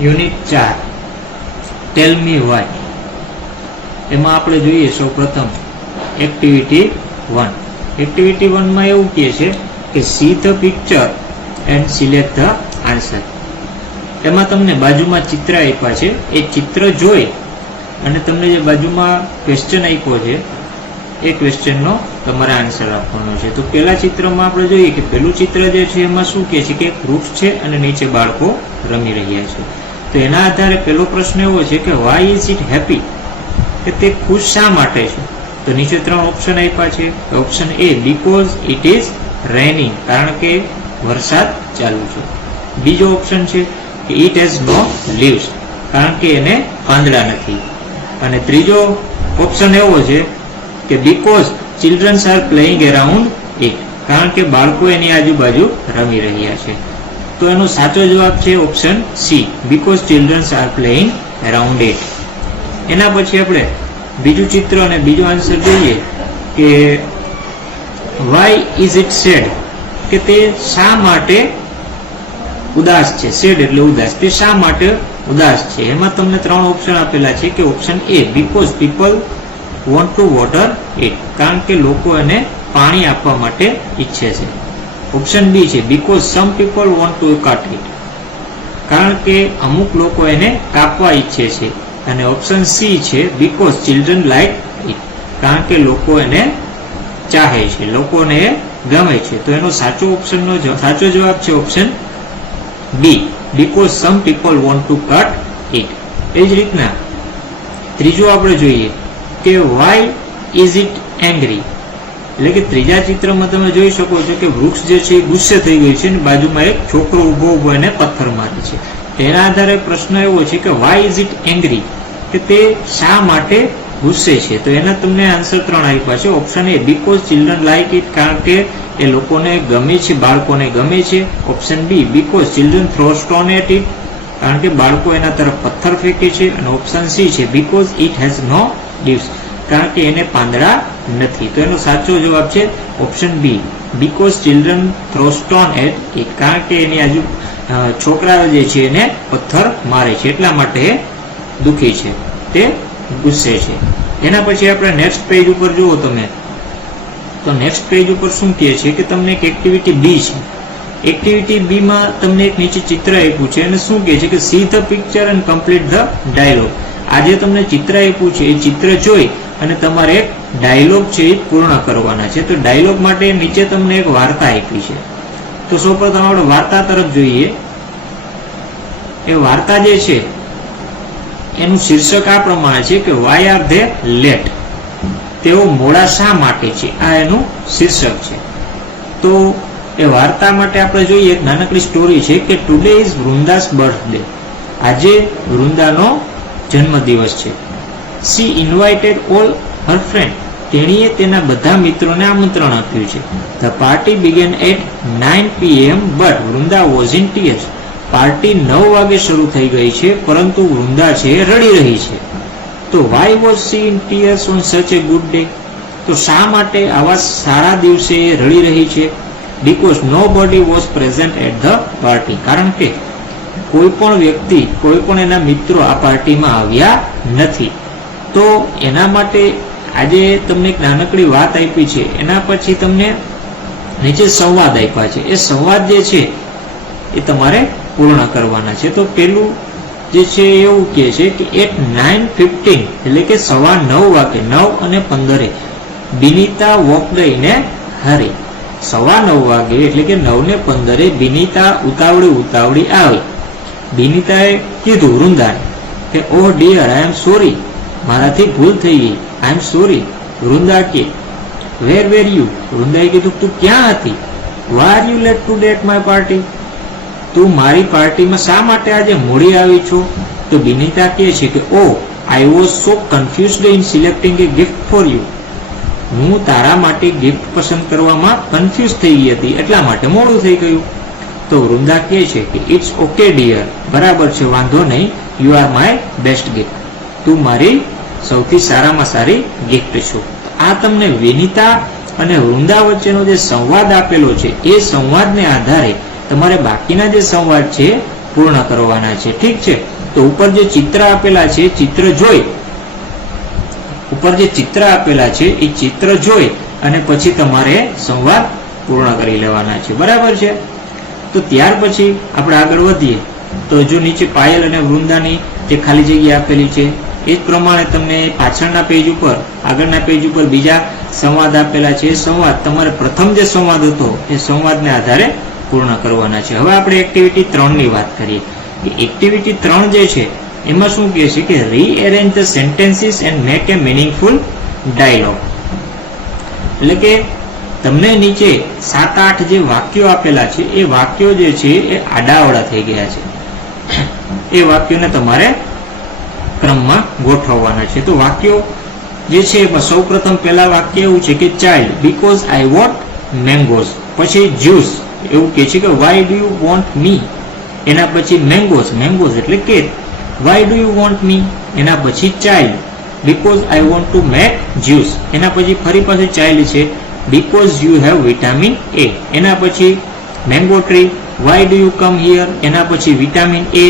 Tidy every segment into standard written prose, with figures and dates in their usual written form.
Unit 4 ટેલ મી Y. એમાં આપણે જોઈએ સૌ પ્રથમ એક્ટિવિટી 1. એક્ટિવિટી 1 માં એવું કહે છે કે see the picture and select the answer. એમાં તમને બાજુમાં ચિત્ર આપ્યા છે, એ ચિત્ર જોઈ અને તમને જે બાજુમાં ક્વેશ્ચન આપ્યો છે એ ક્વેશ્ચનનો તમારે આન્સર આપવાનો છે. તો પહેલા ચિત્રમાં આપણે જોઈએ કે પહેલું ચિત્ર જે છે એમાં શું કહે છે કે વૃક્ષ છે અને નીચે બાળકો રમી રહ્યા છે. તો એના આધારે પહેલો પ્રશ્ન એવો છે કે વાય ઇઝ ઇટ હેપી, કે તે ખુશ શા માટે છે. તો નીચે 3 ઓપ્શન આપ્યા છે. Option A because it is raining, કારણ કે વરસાદ ચાલુ છે. બીજો ઓપ્શન છે કે ઇટ હેઝ નો લીવ્સ, કારણ કે એને પાંદડા નથી. અને ત્રીજો ઓપ્શન એવો છે કે because childrens are playing around it, કારણ કે બાળકો એની આજુબાજુ રમી રહ્યા છે. તો એનો સાચો જવાબ છે option C, because childrens are playing around it. એના પછી આપણે બીજું ચિત્ર અને બીજો આન્સર જોઈએ કે વાય ઇઝ ઇટ સેડ, કે તે શા માટે ઉદાસ છે. સેડ એટલે ઉદાસ, તે શા માટે ઉદાસ છે. એમાં તમને 3 ઓપ્શન આપેલા છે કે option A because people want two water it, કારણ કે લોકો એને પાણી આપવા માટે ઈચ્છે છે. ઓપ્શન બી છે because some people want to cut it, કારણ કે અમુક લોકો એને કાપવા ઈચ્છે છે. અને ઓપ્શન સી છે બીકોઝ ચિલ્ડ્રન લાઇક ઇટ, કારણ કે લોકો એને ચાહે છે, લોકોને ગમે છે. તો એનો સાચો જવાબ છે option B, because some people want to cut it. એ જ રીતના ત્રીજું આપણે જોઈએ કે વાય ઇઝ ઇટ એંગ્રી, એટલે કે ત્રીજા ચિત્રમાં તમે જોઈ શકો છો કે વૃક્ષ જે છે એ ગુસ્સે થઈ ગયું છે અને બાજુમાં એક છોકરો ઉભો એને પથ્થર મારે છે. તેના આધારે પ્રશ્ન એવો છે કે વાય ઇઝ ઇટ એંગ્રી, કે તે શા માટે ગુસ્સે છે. તો એના તમને આન્સર 3 આપ્યા છે. Option A because children like it, કારણ કે એ લોકોને ગમે છે, બાળકોને ગમે છે. Option B because children throw stone at it, કારણ કે બાળકો એના તરફ પથ્થર ફેંકે છે. અને ઓપ્શન સી છે because it has no leaves, કારણ કે એને પાંદડા નથી. તો એનો સાચો જવાબ છે option B, because children throw stone at it, કારણ કે એની છોકરાઓ જે છે એને પથ્થર મારે છે, એટલા માટે દુઃખી છે, તે ગુસ્સે છે. એના પછી આપણે નેક્સ્ટ પેજ ઉપર જુઓ તમે, તો નેક્સ્ટ પેજ ઉપર શું કહે છે કે તમને એક એક્ટિવિટી બી છે. એક્ટિવિટી બી માં તમને એક નીચે ચિત્ર આપ્યું છે અને શું કહે છે કે see the picture and complete the dialogue. આજે તમને ચિત્ર આપ્યું છે, એ ચિત્ર જોઈ અને તમારે એક ડાયલોગ છે એ પૂર્ણ કરવાના છે. તો ડાયલોગ માટે નીચે તમને એક વાર્તા આપી છે. તો સૌપ્રથમ આપણે વાર્તા તરફ જોઈએ. એ વાર્તા જે છે એનું શીર્ષક આ પ્રમાણે છે કે વાય આર ધે લેટ, તેઓ મોડા શા માટે છે, આ એનું શીર્ષક છે. તો એ વાર્તા માટે આપણે જોઈએ એક નાનકડી સ્ટોરી છે કે ટુડે ઇઝ વૃંદાસ બર્થડે, આજે વૃંદાનો જન્મદિવસ છે. She invited all her friend, તેણીએ તેના બધા મિત્રોને આમંત્રણ આપ્યું છે. The party began at 9 PM but Vrinda was in tears, party 9 વાગે શરૂ થઈ ગઈ છે પરંતુ વૃંદા છે રડી રહી છે. તો why was she in tears on such a good day, તો શા માટે આવા સારા દિવસે એ રડી રહી છે. Because nobody was present at the party, કારણ કે કોઈ પણ વ્યક્તિ, કોઈ પણ એના મિત્રો આ પાર્ટીમાં આવ્યા નથી. તો એના માટે આજે તમને એક નાનકડી વાત આપી છે, એના પછી તમને નીચે સંવાદ આપ્યા છે. એ સંવાદ જે છે એ તમારે પૂર્ણ કરવાના છે. તો પેલું જે છે એવું કહે છે કે એટ 9:15 એટલે કે 9:15 વાગે 9:15 બિનીતા વોકડ ઇન એ હરી, 9:15 વાગે એટલે કે 9:15 બિનીતા ઉતાવળી આવી. બિનીતાએ કીધું વૃંદાને કે ઓહ ડિયર આઈ એમ સોરી, મારાથી ભૂલ થઈ ગઈ, આઈ એમ સોરી. વૃંદા કે વેર વેર યુ, વૃંદાએ કીધું તું ક્યાં હતી. Why are you late today at my party, તું મારી પાર્ટીમાં શા માટે આજે મોડી આવી છો. તો બિનીતા કહે છે કે oh I was so confused in selecting a gift for you, હું તારા માટે ગિફ્ટ પસંદ કરવામાં કન્ફ્યુઝ થઈ ગઈ હતી, એટલા માટે મોડું થઈ ગયું. તો વૃંદા કહે છે કે ઇટ્સ ઓકે ડિયર, બરાબર છે, વાંધો નહીં, you are my best gift, તું મારી સૌથી સારામાં સારી ગિફ્ટ છો. આ તમને વિનીતા અને વૃંદા વચ્ચેનો જે સંવાદ આપેલો છે એ સંવાદને આધારે તમારે બાકીના જે સંવાદ છે પૂર્ણ કરવાના છે. ઠીક છે, તો ઉપર જે ચિત્ર આપેલા છે, ઉપર જે ચિત્ર આપેલા છે એ ચિત્ર જોઈ અને પછી તમારે સંવાદ પૂર્ણ કરી લેવાના છે. બરાબર છે. તો ત્યાર પછી આપણે આગળ વધીએ તો જો નીચે પાયલ અને વૃંદાની જે ખાલી જગ્યા આપેલી છે એ જ પ્રમાણે તમને પાછળના પેજ ઉપર, આગળના પેજ ઉપર બીજા સંવાદ આપેલા છે. એ સંવાદ તમારે પ્રથમ જે સંવાદ હતો એ સંવાદને આધારે પૂર્ણ કરવાના છે. હવે આપણે એક્ટિવિટી 3 ની વાત કરીએ. એક્ટિવિટી 3 જે છે એમાં શું કહે છે કે rearrange the sentences and make a meaningful dialogue. એટલે કે તમને નીચે 7-8 જે વાક્યો આપેલા છે એ વાક્યો જે છે એ આડાઅવળા થઈ ગયા છે. એ વાક્યોને તમારે ક્રમમાં ગોઠવવાના છે. તો વાક્યો જે છે એમાં સૌપ્રથમ પહેલા વાક્ય એવું છે કે child because I want mangoes. પછી જ્યુસ એવું કહે છે કે why do you want me. એના પછી મેંગોઝ એટલે કેર. Why do you want me. એના પછી child because I want to make juice. એના પછી ફરી પાછું ચાઇલ્ડ છે because you have vitamin A. એના પછી mango tree why do you come here. એના પછી vitamin A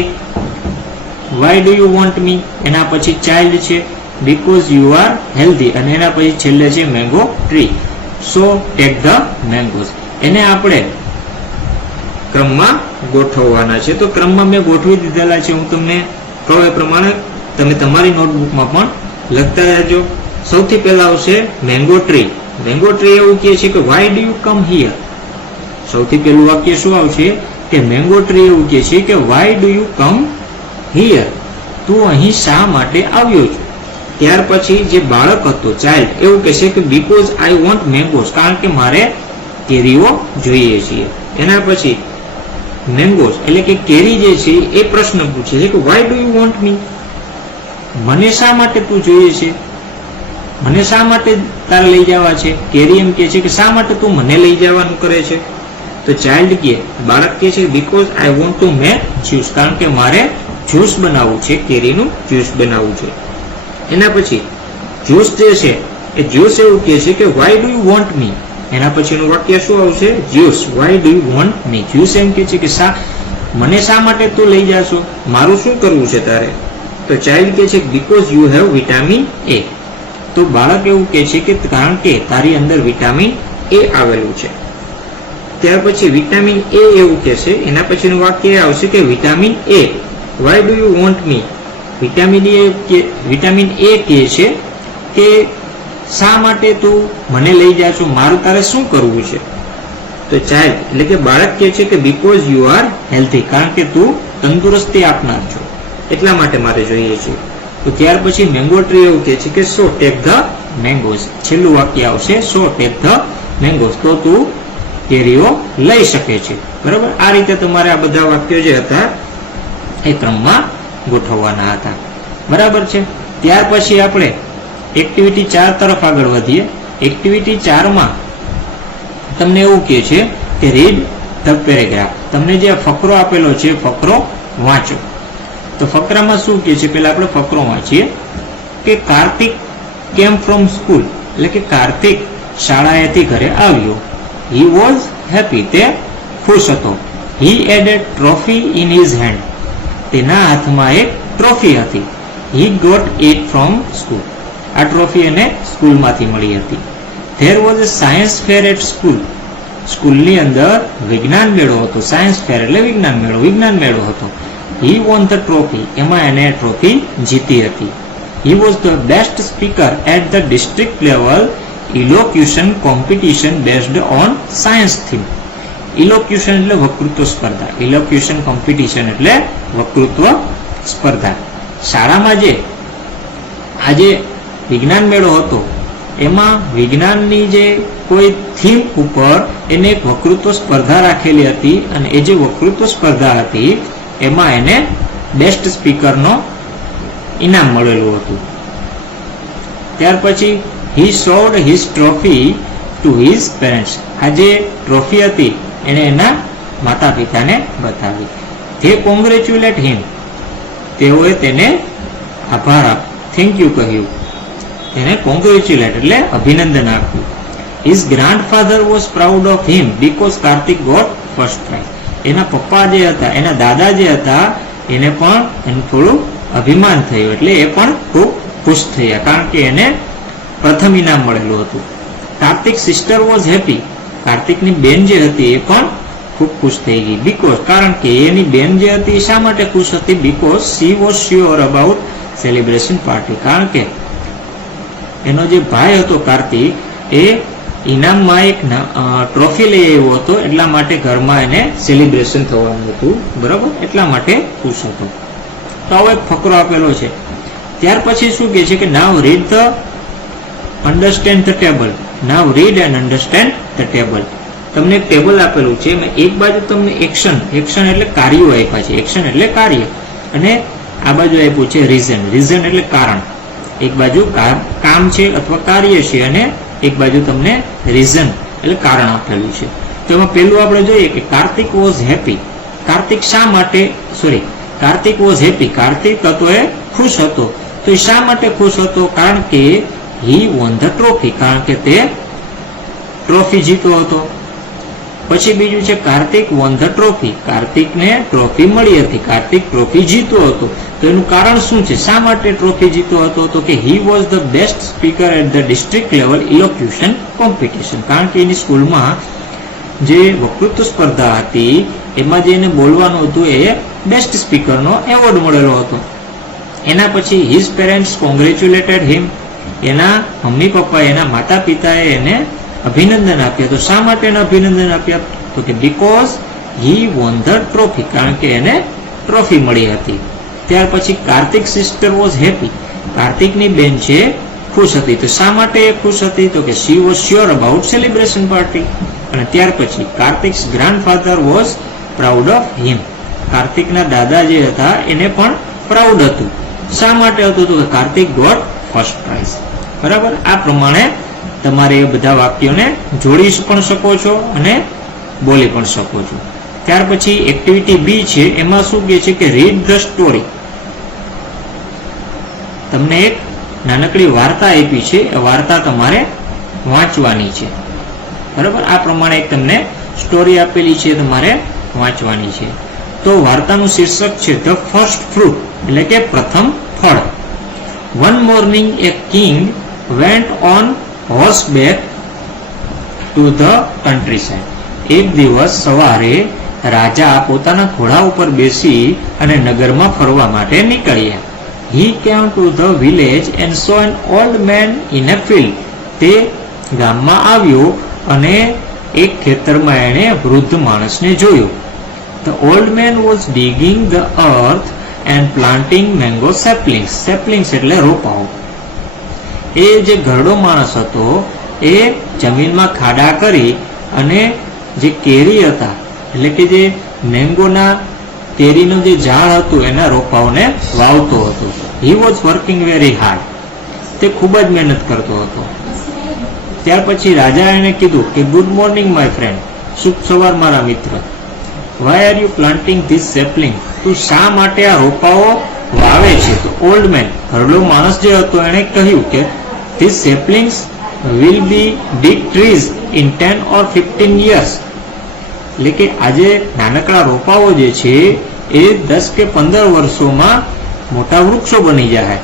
why do you want me. એના પછી ચાઇલ્ડ છે બીકોઝ યુ આર હેલ્ધી. અને એના પછી છેલ્લે છે mango tree. So take the mangoes. એને આપણે ક્રમમાં ગોઠવવાના છે. તો ક્રમમાં મેં ગોઠવી દીધેલા છે. હું તમને કહું એ પ્રમાણે તમે તમારી નોટબુકમાં પણ લખતા રહેજો. સૌથી પહેલા આવશે મેંગો ટ્રી. મેંગો ટ્રી એવું કહે છે કે why do you come here. સૌથી પહેલું વાક્ય શું આવશે કે મેંગો ટ્રી એવું કહે છે કે why do you come here. તું અહીં શા માટે આવ્યો છે. ત્યાર પછી જે બાળક હતો ચાઇલ્ડ એવું કહેશે કે બીકોઝ આઈ વોન્ટ મેંગોઝ. કારણ કે મારે કેરીઓ જોઈએ છીએ. એના પછી મેંગોઝ એટલે કે કેરી જે છે એ પ્રશ્ન પૂછે છે કે વાય ડુ યુ વોન્ટ મી. મને શા માટે તું જોઈએ છે. મને શા માટે તારે લઈ જવા છે. કેરી એમ કે છે કે શા માટે તું મને લઈ જવાનું કરે છે. તો ચાઇલ્ડ કે બાળક કે છે because I want to make juice. કારણ કે મારે જ્યુસ બનાવવું છે, કેરીનું જ્યુસ બનાવવું છે. એના પછી જ્યુસ જે છે એ જ્યુસ એવું કહે છે કે why do you want me. એના પછીનું વાક્ય શું આવશે જ્યુસ why do you want me. જ્યુસ એમ કહે છે કે મને શા માટે તું લઈ જાશો, મારું શું કરવું છે તારે. તો ચાઇલ્ડ કહે છે બીકોઝ યુ હેવ વિટામિન એ. તો બાળક એવું કહે છે કે કારણ કે તારી અંદર વિટામિન એ આવેલું છે. ત્યાર પછી વિટામિન એ એવું કહે છે. એના પછીનું વાક્ય આવશે કે vitamin A why do you want me. Vitamin A કહે છે કે શા માટે તું મને લઈ જાશો, મારું તારે શું કરવું છે. તો ચાઇલ્ડ એટલે કે બાળક કહે છે કે બીકોઝ યુ આર હેલ્ધી. કારણ કે તું તંદુરસ્તી આપનાર છો એટલા માટે મારે જોઈએ છે. તો ત્યાર પછી મેંગો ટ્રી એવું કહે છે કે સો ટેક ધ મેંગોઝ. છેલ્લું વાક્ય આવશે સો ટેક ધ મેંગોઝ. તો તું કેરીઓ લઈ શકે છે. બરાબર. આ રીતે તમારે આ બધા વાક્યો જે હતા એ ક્રમમાં ગોઠવવાના હતા. બરાબર છે. ત્યાર પછી આપણે એક્ટિવિટી 4 તરફ આગળ વધીએ. એક્ટિવિટી 4 માં તમને એવું કહે છે કે રીડ ધ પેરેગ્રાફ. તમને જે ફકરો આપેલો છે ફકરો વાંચો. તો ફકરામાં શું કહે છે પહેલા આપણે ફકરો વાંચીએ કે કાર્તિક કેમ ફ્રોમ સ્કૂલ. એટલે કે કાર્તિક શાળાએથી ઘરે આવ્યો. He was happy. તે ખુશ હતો. He had a trophy in his hand. તેના હાથમાં એક ટ્રોફી હતી. He got it from school. આ ટ્રોફી એને સ્કૂલમાંથી મળી હતી. There was a science fair at school. સ્કૂલની અંદર વિજ્ઞાન મેળો હતો. સાયન્સ ફેર એટલે વિજ્ઞાન મેળો હતો. He won the trophy. એમાં એને ટ્રોફી જીતી હતી. He was the best speaker at the district level elocution competition based on science theme. Elocution એટલે વક્તૃત્વ સ્પર્ધા. ઇલોક્યુશન કોમ્પિટિશન એટલે વક્તૃત્વ સ્પર્ધા. શાળામાં જે આજે વિજ્ઞાન મેળો હતો એમાં વિજ્ઞાનની જે કોઈ થીમ ઉપર એને એક વક્તૃત્વ સ્પર્ધા રાખેલી હતી અને એ જે વક્તૃત્વ સ્પર્ધા હતી એમાં એને બેસ્ટ સ્પીકરનો ઇનામ મળેલું હતું. ત્યાર પછી he showed his trophy to his parents. આ જે ટ્રોફી હતી એને એના માતા પિતાને બતાવી. They congratulate him. તેઓએ તેને આભાર થેન્ક યુ કહ્યું. તેને કોંગ્રેચ્યુલેટ એટલે અભિનંદન આપ્યું. His grandfather was proud of him because Kartik got first prize. એના પપ્પા જે હતા, એના દાદા જે હતા, એને પણ એનું થોડું અભિમાન થયું, એટલે એ પણ ખૂબ ખુશ થયા, કારણ કે એને પ્રથમ ઇનામ મળેલું હતું. કાર્તિક સિસ્ટર વોઝ હેપી, કાર્તિકની બેન જે હતી એ પણ ખૂબ ખુશ થઈ ગઈ. બીકોઝ, કારણ કે એની બેન જે હતી શા માટે ખુશ હતી? Because she was sure about celebration party, કારણ કે એનો જે ભાઈ હતો કાર્તિક, એ ઇનામમાં એક ટ્રોફી લઈ આવ્યો હતો, એટલા માટે ઘરમાં એને સેલિબ્રેશન થવાનું હતું, બરાબર, એટલા માટે ખુશ હતો. તો આવો એક ફકરો આપેલો છે. ત્યાર પછી શું કહે છે કે now read the understand the table. Now read and understand the table. તમને એક ટેબલ આપેલું છે, એક બાજુ તમને એક્શન એટલે કાર્યો આપ્યા છે, એક્શન એટલે કાર્ય, અને આ બાજુ આપ્યું છે રીઝન એટલે કારણ. એક બાજુ કામ છે અથવા કાર્ય છે, અને એક બાજુ તમને રીઝન એટલે કારણ આપેલું છે. તો એમાં પહેલું આપણે જોઈએ કે કાર્તિક વોઝ હેપી. કાર્તિક શા માટે, કાર્તિક વોઝ હેપી, કાર્તિક હતો એ ખુશ હતો. તો એ શા માટે ખુશ હતો? કારણ કે હી વોન ધ ટ્રોફી, કારણ કે તે ટ્રોફી જીતો હતો. પછી બીજું છે કાર્તિક વોન ધ ટ્રોફી, કાર્તિકને ટ્રોફી મળી હતી, કાર્તિક ટ્રોફી જીતો હતો. તો એનું કારણ શું છે? શા માટે ટ્રોફી જીતો હતો? તો કે he was the best speaker at the district level elocution competition, કારણ કે એની સ્કૂલમાં જે વક્તૃત્વ સ્પર્ધા હતી એમાં જે એને બોલવાનું હતું એ બેસ્ટ સ્પીકરનો એવોર્ડ મળેલો હતો. એના પછી હિઝ પેરેન્ટ્સ કોંગ્રેચ્યુલેટેડ હિમ, એના મમ્મી પપ્પા, એના માતા પિતાએ એને અભિનંદન આપ્યા. તો શા માટે એને અભિનંદન આપ્યા? તો કે because he won the trophy, કારણ કે એને ટ્રોફી મળી હતી. ત્યાર પછી કાર્તિક સિસ્ટર વોઝ હેપી, કાર્તિકની બેન છે ખુશ હતી. તો શા માટે એ ખુશ હતી? તો કે she was sure about celebration party. અને ત્યાર પછી Kartik's grandfather was proud of him, કાર્તિકના દાદા જે હતા એને પણ પ્રાઉડ હતું. શા માટે હતું? તો કે કાર્તિક ગોટ ફર્સ્ટ પ્રાઇઝ. બરાબર, આ પ્રમાણે તમારે એ બધા વાક્યોને જોડી પણ શકો છો અને બોલી પણ શકો છો. ત્યાર પછી એક્ટિવિટી બી છે, એમાં શું કહે છે કે રીડ ધ સ્ટોરી. તમને એક નાનકડી વાર્તા આપી છે, એ વાર્તા તમારે વાંચવાની છે. બરાબર, આ પ્રમાણે એક તમને સ્ટોરી આપેલી છે, તમારે વાંચવાની છે. તો વાર્તાનું શીર્ષક છે ધ ફર્સ્ટ ફ્રૂટ, એટલે કે પ્રથમ ફળ. One morning a king went on horseback to the countryside. એક દિવસ સવારે રાજા પોતાના ઘોડા ઉપર બેસી અને નગરમાં ફરવા માટે નીકળ્યા. He came to the village and saw an old man in a field. તે ગામમાં આવ્યો અને એક ખેતરમાં એણે વૃદ્ધ માણસને જોયો. The old man was ડિગિંગ the earth and planting mango સેપલિંગ્સ. સેપલિંગ્સ એટલે રોપાઓ. એ જે ઘરડો માણસ હતો એ જમીનમાં ખાડા કરી અને જે કેરી હતા, એટલે કે જે મેંગોના કેરીનું જે ઝાડ હતું એના રોપાઓને વાવતો હતો. He was working very hard. તે ખૂબ જ મહેનત કરતો હતો. ત્યાર પછી રાજા એને કીધું કે ગુડ મોર્નિંગ માય ફ્રેન્ડ, શુભ સવાર મારા મિત્ર. Why are you planting this sapling. તું શા માટે આ રોપાઓ વાવે છે? તો ઓલ્ડ મેન, ઘરડો માણસ જે હતો એણે કહ્યું કે this સેપલિંગ્સ will be big trees in 10 or 15 years. એટલે કે આજે નાનકડા રોપાઓ જે છે એ 10 કે 15 વર્ષોમાં મોટા વૃક્ષો બની જાય.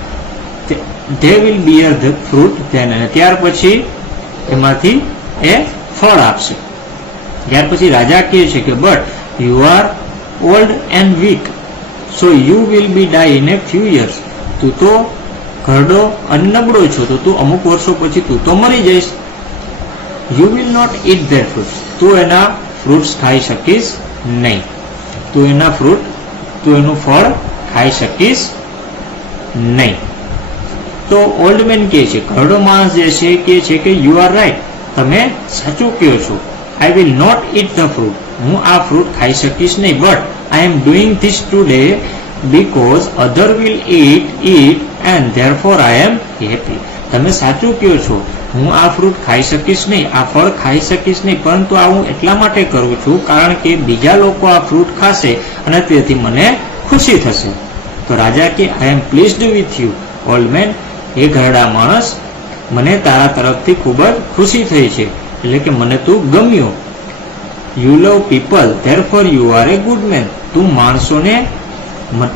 they will bear the fruit then. અને ત્યાર પછી એમાંથી એ ફળ આપશે. ત્યાર પછી રાજા કહે છે કે but you are old and weak so you will be die in a few years. તું તો ઘરડો અને નબળો છો, તો તું અમુક વર્ષો પછી તું તો મરી જઈશ. You will not eat their fruits. તું એના ફ્રૂટ્સ ખાઈ શકીશ નહીં. તું એનું ફળ ખાઈ શકીશ નહીં. તો ઓલ્ડ મેન કહે છે, ઘરડો માણસ જે છે કહે છે કે યુ આર રાઈટ, તમે સાચું કહો છો. I will not eat the fruit. હું આ ફ્રૂટ ખાઈ શકીશ નહીં. But I am doing this today because other will eat it and therefore I am happy. તમે સાચું કહો છો, હું આ ફ્રૂટ ખાઈ શકીશ નહીં, આ ફળ ખાઈ શકીશ નહીં, પરંતુ આ હું એટલા માટે કરું છું કારણ કે બીજા લોકો આ ફ્રૂટ ખાશે અને તેથી મને ખુશી થશે. તો રાજા કે I am pleased with you old man. એ ઘરડા માણસ, મને તારા તરફથી ખૂબ જ ખુશી થઈ છે, એટલે કે મને તું ગમ્યો. You love people therefore you are A good man. તું માણસોને,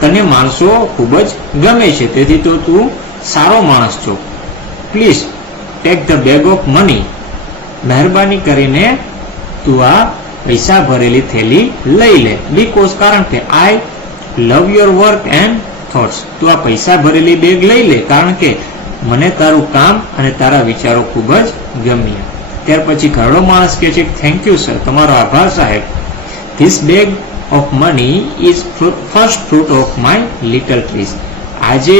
તને માણસો ખૂબ જ ગમે છે, તેથી તો તું સારો માણસ છો. Please take the bag of money. મહેરબાની કરીને તું આ પૈસા ભરેલી થેલી લઈ લે. બીકોઝ કારણ કે I love your work and thoughts. તું આ પૈસા ભરેલી બેગ લઈ લે કારણ કે મને તારું કામ અને તારા વિચારો ખૂબ જ ગમ્યા. ત્યાર પછી ઘરડો માણસ કહે છે થેન્ક યુ સર, તમારો આભાર સાહેબ. This bag of money is first fruit of my little trees. આજે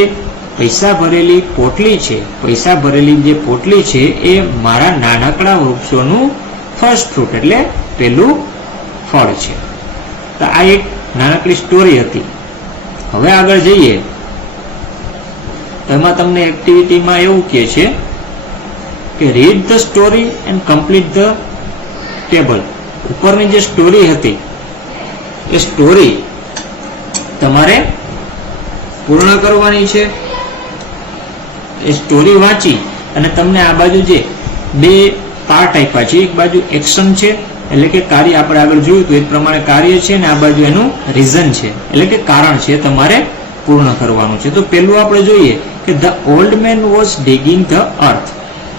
પૈસા ભરેલી પોટલી છે, પૈસા ભરેલી જે પોટલી છે એ મારા નાનકડા વૃક્ષોનું ફર્સ્ટ ફ્રૂટ એટલે પેલું ફળ છે. તો આ એક નાનકડી સ્ટોરી હતી. હવે આગળ જઈએ તો એમાં તમને એક્ટિવિટીમાં એવું કહે છે કે read the story and complete the table. ઉપરની જે સ્ટોરી હતી એ સ્ટોરી તમારે પૂર્ણ કરવાની છે. એ સ્ટોરી વાંચી અને તમને આ બાજુ જે બે પાર્ટ આપ્યા છે, એક બાજુ એક્શન છે એટલે કે કાર્ય, આપણે આગળ જોયું તો એ પ્રમાણે કાર્ય છે, અને આ બાજુ એનું રીઝન છે એટલે કે કારણ છે, તમારે પૂર્ણ કરવાનું છે. તો પેલું આપણે જોઈએ કે the old man was ડિગિંગ the earth.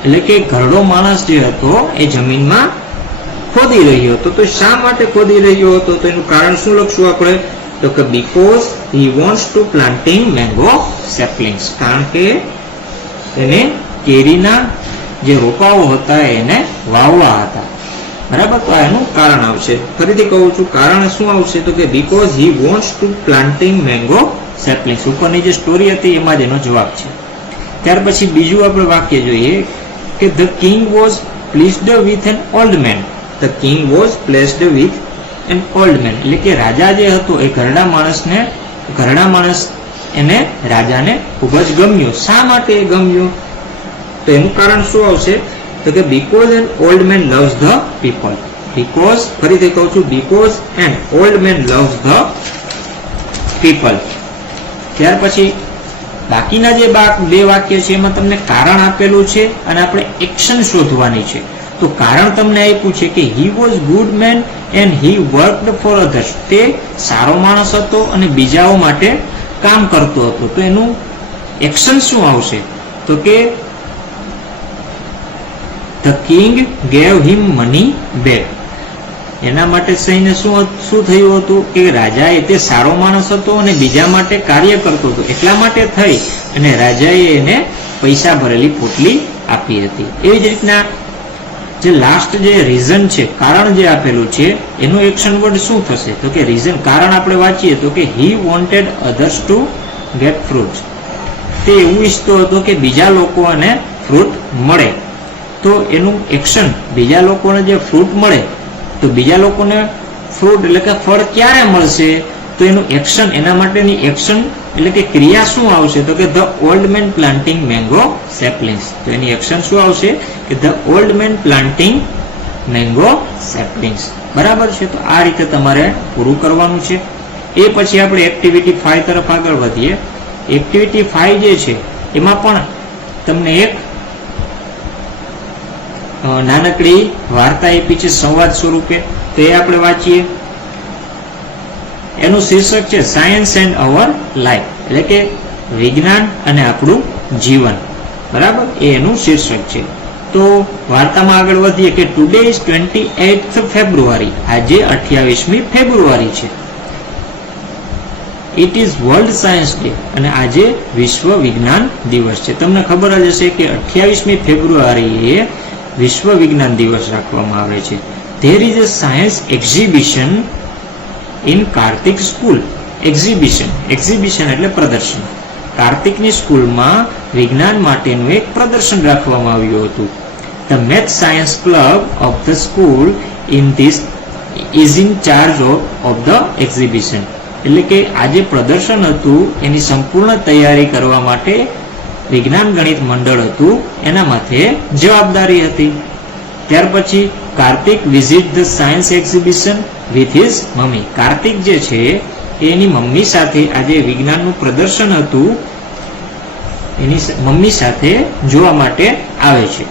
એટલે કે ઘરડો માણસ જે હતો એ જમીનમાં ખોદી રહ્યો હતો. તો શા માટે ખોદી રહ્યો હતો? તો એનું કારણ શું લખશું આપણે? તો કે because he wants to planting mango સેપલિંગ્સ. કારણ કે એને કેરીના જે રોપાઓ હતા એને વાવવા હતા. બરાબર, તો એનું કારણ આવશે. ફરીથી કહું છું, કારણ શું આવશે? તો કે because he wants to planting mango સેપલિંગ્સ. ઉપરની જે સ્ટોરી હતી એમાં જ એનો જવાબ છે. ત્યાર પછી બીજું આપણે વાક્ય જોઈએ કે the king was pleased with an old main. The king was placed with an old main. એટલે કે રાજા જે હતો એ ઘરડા માણસ એને રાજાને ખૂબ જ ગમ્યું. શા માટે એ ગમ્યું? તો એનું કારણ શું આવશે? તો કે because N old main loves the people. Because, ફરીથી કહું છું, because N old main loves the people. ત્યાર પછી બાકીના જે બે વાક્ય છે એમાં તમને કારણ આપેલું છે અને આપણે એક્શન શોધવાની છે. તો કારણ તમને આપ્યું છે કે he was good man and he worked for others. તે સારો માણસ હતો અને બીજાઓ માટે કામ કરતો હતો. તો એનું એક્શન શું આવશે? તો કે the king gave him money back. એના માટે થઈને શું થયું હતું કે રાજાએ, તે સારો માણસ હતો અને બીજા માટે કાર્ય કરતો હતો, એટલા માટે થઈ અને રાજાએ એને પૈસા ભરેલી પોટલી આપી હતી. એવી જ રીતના જે લાસ્ટ જે રીઝન છે, કારણ જે આપેલું છે એનું એક્શન વર્ડ શું થશે? તો કે રીઝન, કારણ આપણે વાંચીએ તો કે he wanted others two gate fruit. તે એવું ઈચ્છતો હતો કે બીજા લોકોને ફ્રૂટ મળે. તો એનું એક્શન, બીજા લોકોને જે ફ્રૂટ મળે તો બીજા લોકોને ફ્રૂટ એટલે કે ફળ ક્યારે મળશે? તો એનું એક્શન, એના માટેની એક્શન એટલે કે ક્રિયા શું આવશે? તો કે the old man planting mango સેપલિંગ્સ. તો એની એક્શન શું આવશે? કે the old man planting mango સેપલિંગ્સ. બરાબર છે. તો આ રીતે તમારે પૂરું કરવાનું છે. એ પછી આપણે એક્ટિવિટી 5 તરફ આગળ વધીએ. એક્ટિવિટી 5 જે છે એમાં પણ તમને એક નાનકડી વાર્તા આપી છે સંવાદ સ્વરૂપે. તો એ આપણે વાંચીએ. એનું શીર્ષક છે સાયન્સ એન્ડ અવર લાઈફ. એટલે કે વિજ્ઞાન અને આપણું જીવન. બરાબર, એ એનું શીર્ષક છે. તો વાર્તામાં આગળ વધીએ કે ટુડે ઇઝ 28th ફેબ્રુઆરી. આજે 28મી ફેબ્રુઆરી છે. It is world science day. અને આજે વિશ્વ વિજ્ઞાન દિવસ છે. તમને ખબર જ હશે કે 28મી ફેબ્રુઆરીએ વિશ્વ વિજ્ઞાન દિવસ રાખવામાં આવે છે. There is a science exhibition in Kartik school. Exhibition એટલે પ્રદર્શન. કાર્તિકની સ્કૂલમાં વિજ્ઞાન માટેનું એક પ્રદર્શન રાખવામાં આવ્યું હતું. The math science club of the school is in charge of the exhibition. એટલે કે આજે પ્રદર્શન હતું એની સંપૂર્ણ તૈયારી કરવા માટે વિજ્ઞાન ગણિત મંડળ હતું એના માથે જવાબદારી હતી. ત્યાર પછી Kartik visit the science exhibition with his mummy. Kartik જે છે એની મમ્મી સાથે આજે વિજ્ઞાનનું પ્રદર્શન હતું એની મમ્મી સાથે જોવા માટે આવે છે.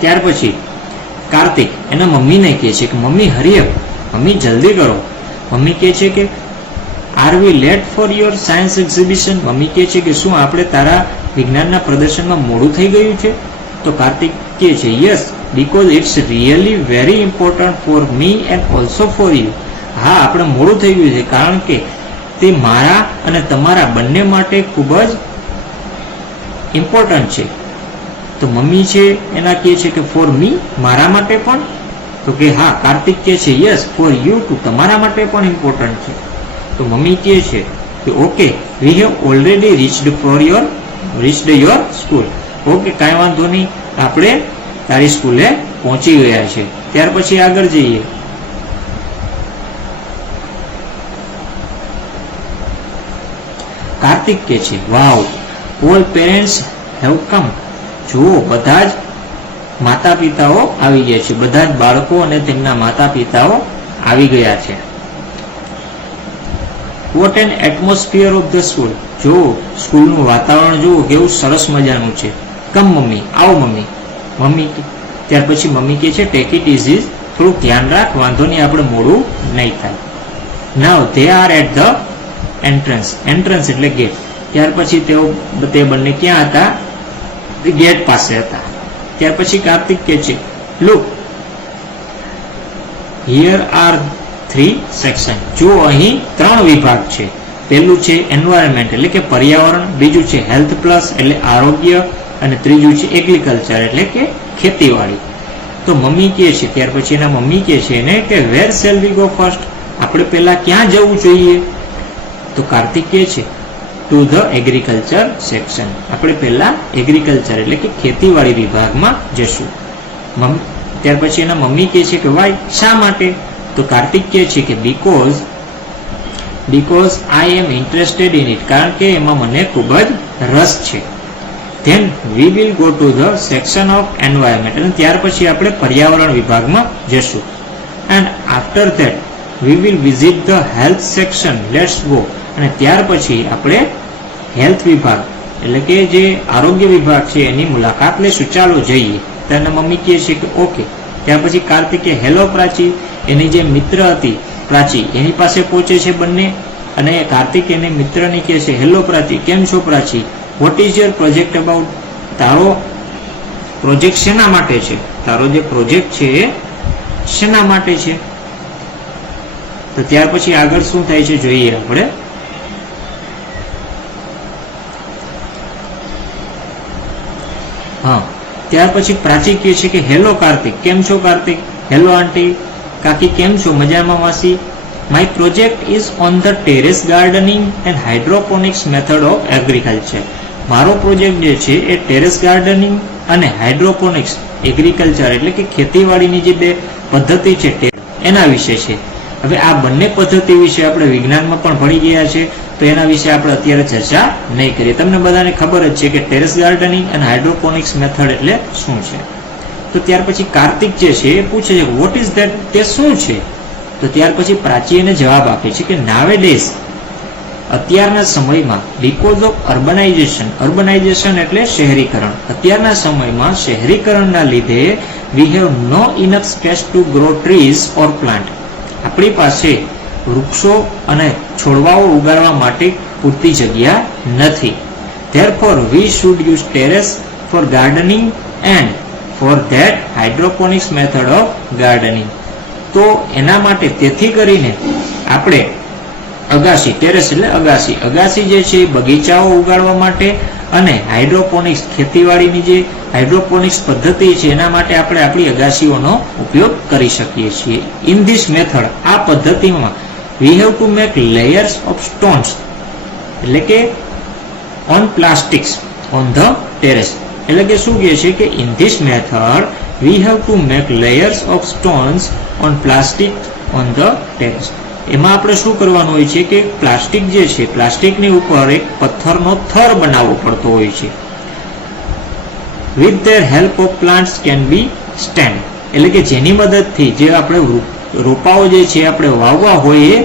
ત્યાર પછી કાર્તિક એના મમ્મીને કહે છે કે મમ્મી હરી અપ, મમ્મી જલ્દી કરો. મમ્મી કહે છે કે are we late for your science exhibition, મમ્મી કહે છે કે શું આપણે તારા વિજ્ઞાનના પ્રદર્શનમાં મોડું થઈ ગયું છે? તો કાર્તિક કહે છે yes because it's really very important for me and also for you. હા, આપણે મોડું થઈ ગયું છે કારણ કે તે મારા અને તમારા બંને માટે ખૂબ જ ઇમ્પોર્ટન્ટ છે. તો મમ્મી છે એના કહે છે કે ફોર મી, મારા માટે પણ? તો કે હા. કાર્તિક કહે છે યસ ફોર યુ ટુ, તમારા માટે પણ ઇમ્પોર્ટન્ટ છે. તો મમ્મી કહે છે કે okay we have already reached your school. Okay, કાંઈ વાંધો નહીં, આપણે તારી સ્કૂલે પહોંચી ગયા છે. ત્યાર પછી આગળ જઈએ. કાર્તિક કહે છે વાવ ઓલ પેરેન્ટ્સ હેવ કમ. જુઓ, બધા જ માતા પિતાઓ આવી ગયા છે, બધા જ બાળકો અને તેમના માતા પિતાઓ આવી ગયા છે. What an atmosphere of the school. જુઓ, સ્કૂલનું વાતાવરણ જુઓ કેવું સરસ મજાનું છે. કમ મમ્મી, આવો મમ્મી. મમ્મી ત્યાર પછી મમ્મી કહે છે ટેક ઇટ ઇઝી, થોડુંક ધ્યાન રાખ, વાંધો નહીં, આપણે મોડું નહીં થાય. Now they are at the entrance. Entrance એટલે ગેટ. ત્યાર પછી તે બંને ક્યાં હતા? ગેટ પાસે હતા. ત્યાર પછી કાર્તિક કહે છે લુક હિયર આર 3 સેક્શન. જો અહીં 3 વિભાગ છે. પહેલું છે એન્વાયરમેન્ટ એટલે કે પર્યાવરણ, બીજું છે હેલ્થ પ્લસ એટલે આરોગ્ય, અને ત્રીજું છે એગ્રીકલ્ચર એટલે કે ખેતીવાડી. તો મમ્મી કહે છે, ત્યાર પછી એના મમ્મી કહે છે એને કે વેર શેલ વી ગો ફર્સ્ટ, આપણે પહેલા ક્યાં જવું જોઈએ? તો કાર્તિક કહે છે ટુ ધ એગ્રીકલ્ચર સેક્શન, આપણે પહેલા એગ્રીકલ્ચર એટલે કે ખેતીવાડી વિભાગમાં જશું. ત્યાર પછી એના મમ્મી કહે છે કે વાય, શા માટે? તો કાર્તિક કહે છે કે because I am interested in it, કારણ કે એમાં મને ખૂબ જ રસ છે. Then we will go to the section of environment, અને ત્યાર પછી આપણે પર્યાવરણ વિભાગમાં જશું. And after that we will visit the health section, let's go, અને ત્યાર પછી આપણે હેલ્થ વિભાગ એટલે કે જે આરોગ્ય વિભાગ છે એની મુલાકાત લેશું, ચાલો જઈએ. તેના મમ્મી કહે છે કે ઓકે. ત્યાર પછી કાર્તિકે હેલો પ્રાચી, એની જે મિત્ર હતી પ્રાચી એની પાસે પહોંચે છે બંને, અને કાર્તિક એની મિત્રને કહે છે હેલો પ્રાચી, કેમ છો Prachi? What is your project about, તારો પ્રોજેક્ટ શેના માટે છે? તારો જે પ્રોજેક્ટ છે એ શેના માટે છે? તો ત્યાર પછી આગળ શું થાય છે જોઈએ આપણે. હા, ત્યાર પછી પ્રાચી કહે છે કે હેલો કાર્તિક, કેમ છો કાર્તિક? હેલો આંટી, કાકી કેમ છો? મજામાં માસી? My project is on the terrace gardening and hydroponics method of agriculture. મારો પ્રોજેક્ટ જે છે એ ટેરેસ ગાર્ડનિંગ અને હાઇડ્રોપોનિક્સ એગ્રીકલ્ચર એટલે કે ખેતીવાડીની જે બે પદ્ધતિ છે એના વિશે છે. હવે આ બંને પદ્ધતિ વિશે આપણે વિજ્ઞાનમાં પણ ભણી ગયા છે, તો એના વિશે આપણે અત્યારે ચર્ચા નહીં કરીએ. તમને બધાને ખબર જ છે કે ટેરેસ ગાર્ડનિંગ અને હાઇડ્રોપોનિક્સ મેથડ એટલે શું છે. તો ત્યાર પછી કાર્તિક જે છે એ પૂછે છે વોટ ઇઝ ધેટ, તે શું છે? તો ત્યાર પછી પ્રાચી એને જવાબ આપે છે કે નાવેડેઝ, અત્યારના સમયમાં બીકોઝ ઓફ અર્બનાઇઝેશન એટલે શહેરીકરણ, અત્યારના સમયમાં શહેરીકરણના લીધે we have no enough space to grow trees or plant, આપણી પાસે વૃક્ષો અને છોડવાઓ ઉગાડવા માટે પૂરતી જગ્યા નથી. Therefore we should use terrace for gardening and for that hydroponics method of gardening. તો એના માટે તેથી કરીને આપણે અગાસી, ટેરેસ એટલે અગાસી જે છે બગીચાઓ ઉગાડવા માટે, અને હાઇડ્રોપોનિક્સ ખેતીવાડીની જે હાઇડ્રોપોનિક્સ પદ્ધતિ છે એના માટે આપણે આપણી અગાસીઓનો ઉપયોગ કરી શકીએ છીએ. ઇન ધીસ મેથડ, આ પદ્ધતિમાં we have to make layers of stones એટલે કે on plastics on the terrace. એટલે કે શું કહે છે કે in this method we have to make layers of stones on plastic on the terrace. એમાં આપણે શું કરવાનું હોય છે કે પ્લાસ્ટિક જે છે, પ્લાસ્ટિકની ઉપર એક પથ્થરનો થર બનાવવો પડતો હોય છે. With their help of plants can be stand એટલે કે જેની મદદથી જે આપણે રોપાઓ જે છે આપણે વાવવા હોય એ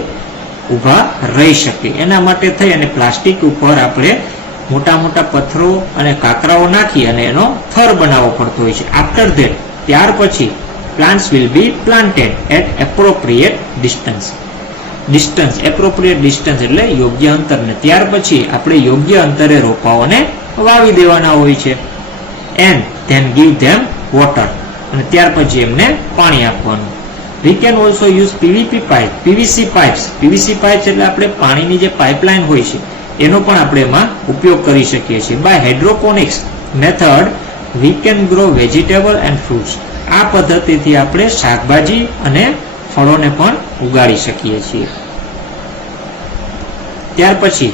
ઊભા રહી શકે. એના માટે થઈ અને પ્લાસ્ટિક ઉપર આપણે મોટા મોટા પથ્થરો અને કાંકરાઓ નાખી અને એનો થર બનાવવો પડતો હોય છે. આફ્ટર ધેટ, ત્યાર પછી plants will be planted at appropriate distance. Appropriate distance એટલે યોગ્ય અંતરને ત્યાર પછી આપણે યોગ્ય અંતરે રોપાઓને વાવી દેવાના હોય છે. And then give them water, અને ત્યાર પછી એમને પાણી આપવાનું. We can also use PVC pipes. PVC pipes એટલે આપણે પાણીની જે પાઇપલાઇન હોય છે એનો પણ આપણે એમાં ઉપયોગ કરી શકીએ છીએ. By hydroponics method we can grow vegetable and fruits. આ પદ્ધતિથી આપણે શાકભાજી અને ફળોને પણ ઉગાડી શકીએ છીએ. ત્યાર પછી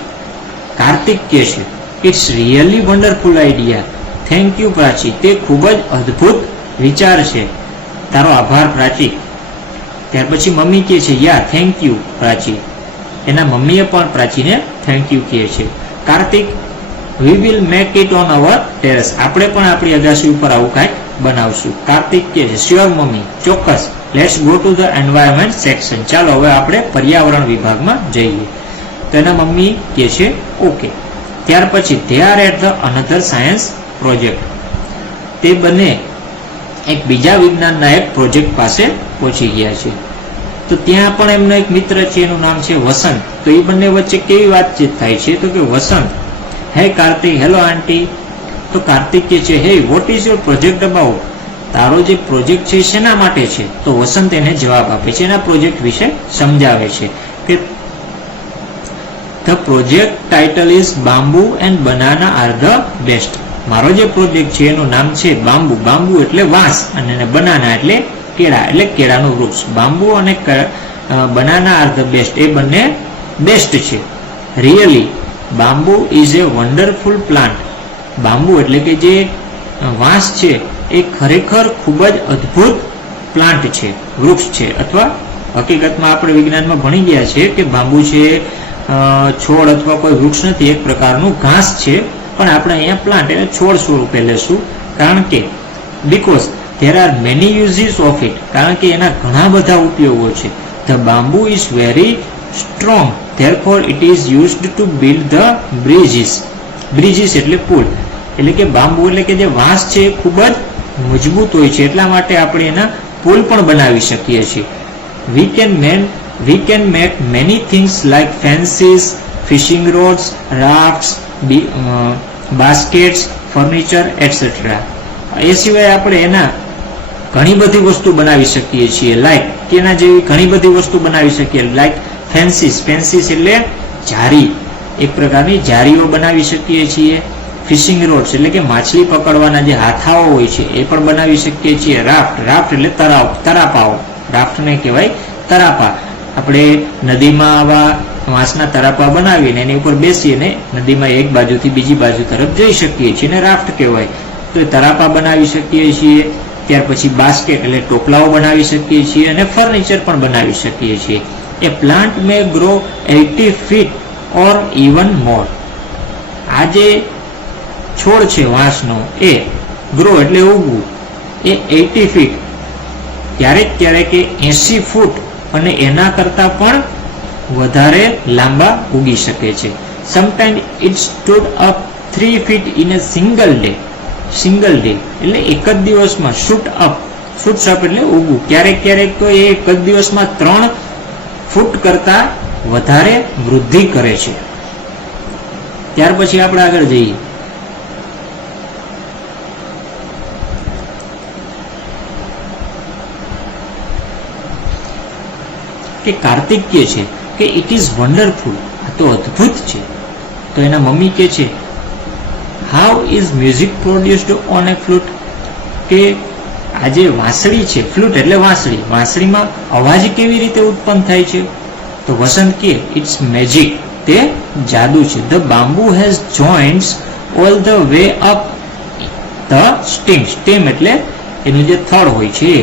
કાર્તિક કહે છે, it's really wonderful idea. Thank you Prachi. તે ખૂબ જ અદ્ભુત વિચાર છે. તારો આભાર પ્રાચી. ત્યાર પછી મમ્મી કહે છે, યા થેન્ક યુ પ્રાચી. એના મમ્મીએ પણ પ્રાચીને થેન્ક યુ કહે છે. Kartik, we will make it on our terrace. આપણે પણ આપણી અગાસી ઉપર આવું કાંઈક બનાવશું. કાર્તિક કહે છે, શ્યોર મમ્મી, ચોક્કસ. Let's go to the environment section. ચાલો હવે આપણે પર્યાવરણ વિભાગમાં જઈએ. તો એના મમ્મી કહે છે ઓકે. ત્યાર પછી they are at the another science project. તે બંને એક બીજા વિજ્ઞાનના એક પ્રોજેક્ટ પાસે પહોંચી ગયા છે. તો ત્યાં પણ એમનો એક મિત્ર છે, એનું નામ છે વસંત. તો એ બંને વચ્ચે કેવી વાતચીત થાય છે? તો કે વસંત, હે કાર્તિક, હેલો આંટી. તો કાર્તિક કહે છે, હે vote is your project about? તારો જે પ્રોજેક્ટ છે શેના માટે છે? તો વસંત એને જવાબ આપે છે, એના પ્રોજેક્ટ વિશે સમજાવે છે કે the project title is bamboo and banana are the best. મારો જે પ્રોજેક્ટ છે એનું નામ છે બામ્બુ. બામ્બુ એટલે વાંસ, અને બનાના એટલે કેળા, એટલે કેળાનું વૃક્ષ. બામ્બુ અને બનાના આર ધ બેસ્ટ, એ બંને બેસ્ટ છે. Really bamboo is A wonderful plant. Bamboo એટલે કે જે વાંસ છે એ ખરેખર ખૂબ જ અદ્ભુત પ્લાન્ટ છે, વૃક્ષ છે. અથવા હકીકતમાં આપણે વિજ્ઞાનમાં ભણી ગયા છે કે બાંબુ છે છોડ અથવા કોઈ વૃક્ષ નથી, એક પ્રકારનું ઘાસ છે. પણ આપણે અહીંયા પ્લાન્ટ એટલે છોડ સ્વરૂપે લેશું, કારણ કે because there are many uses of it. કારણ કે એના ઘણા બધા ઉપયોગો છે. The bamboo is very strong, therefore it is used to build the bridges. Bridges એટલે પુલ. એટલે કે બાંબુ એટલે કે જે વાંસ છે એ ખૂબ જ મજબૂત હોય છે, એટલા માટે આપણે એના પુલ પણ બનાવી શકીએ છીએ. We can make many things like fences, fishing rods, rafts, baskets, furniture etcetera. એ સિવાય આપણે એના ઘણી બધી વસ્તુ બનાવી શકીએ છીએ. લાઈક તેના જેવી ઘણી બધી વસ્તુ બનાવી શકીએ. Like fences. ફેન્સીસ એટલે જારી, એક પ્રકારની જારીઓ બનાવી શકીએ છીએ. ફિશિંગ રોડ્સ એટલે કે માછલી પકડવાના જે હાથાઓ હોય છે એ પણ બનાવી શકીએ છીએ. રાફ્ટ એટલે તરાપાઓ. રાફ્ટને કહેવાય તરાપા. આપણે નદીમાં આવા વાંસના તરાપા બનાવીને એની ઉપર બેસીને નદીમાં એક બાજુથી બીજી બાજુ તરફ જઈ શકીએ છીએ, એને રાફ્ટ કહેવાય. તો એ તરાપા બનાવી શકીએ છીએ. ત્યાર પછી બાસ્કેટ એટલે ટોપલાઓ બનાવી શકીએ છીએ, અને ફર્નિચર પણ બનાવી શકીએ છીએ. A plant may grow 80 feet or even more. આ જે છોડ છે વાંસનો, એ ગ્રો એટલે ઉગવું, એ 80 feet ક્યારેક 80 ફૂટ અને એના કરતા પણ વધારે લાંબા ઉગી શકે છે. Sometime it stood up 3 feet in a single day. એટલે એક જ દિવસમાં શૂટ્સ અપ એટલે ઉગવું. ક્યારેક તો એ એક જ દિવસમાં 3 ફૂટ કરતા વધારે વૃદ્ધિ કરે છે. ત્યાર પછી આપણે આગળ જઈએ. કે કાર્તિક કહે છે કે ઇટ ઇઝ વન્ડરફુલ, આ તો અદ્ભુત છે. તો એના મમ્મી કહે છે, how is music produced on A flute. કે આ જે વાંસળી છે, ફ્લૂટ એટલે વાંસળી, વાંસળીમાં અવાજ કેવી રીતે ઉત્પન્ન થાય છે? તો વસંત કહે, ઇટ્સ મેજિક, તે જાદુ છે. The bamboo has joints all the way up the steam. Steam એટલે એનું જે થડ હોય છે,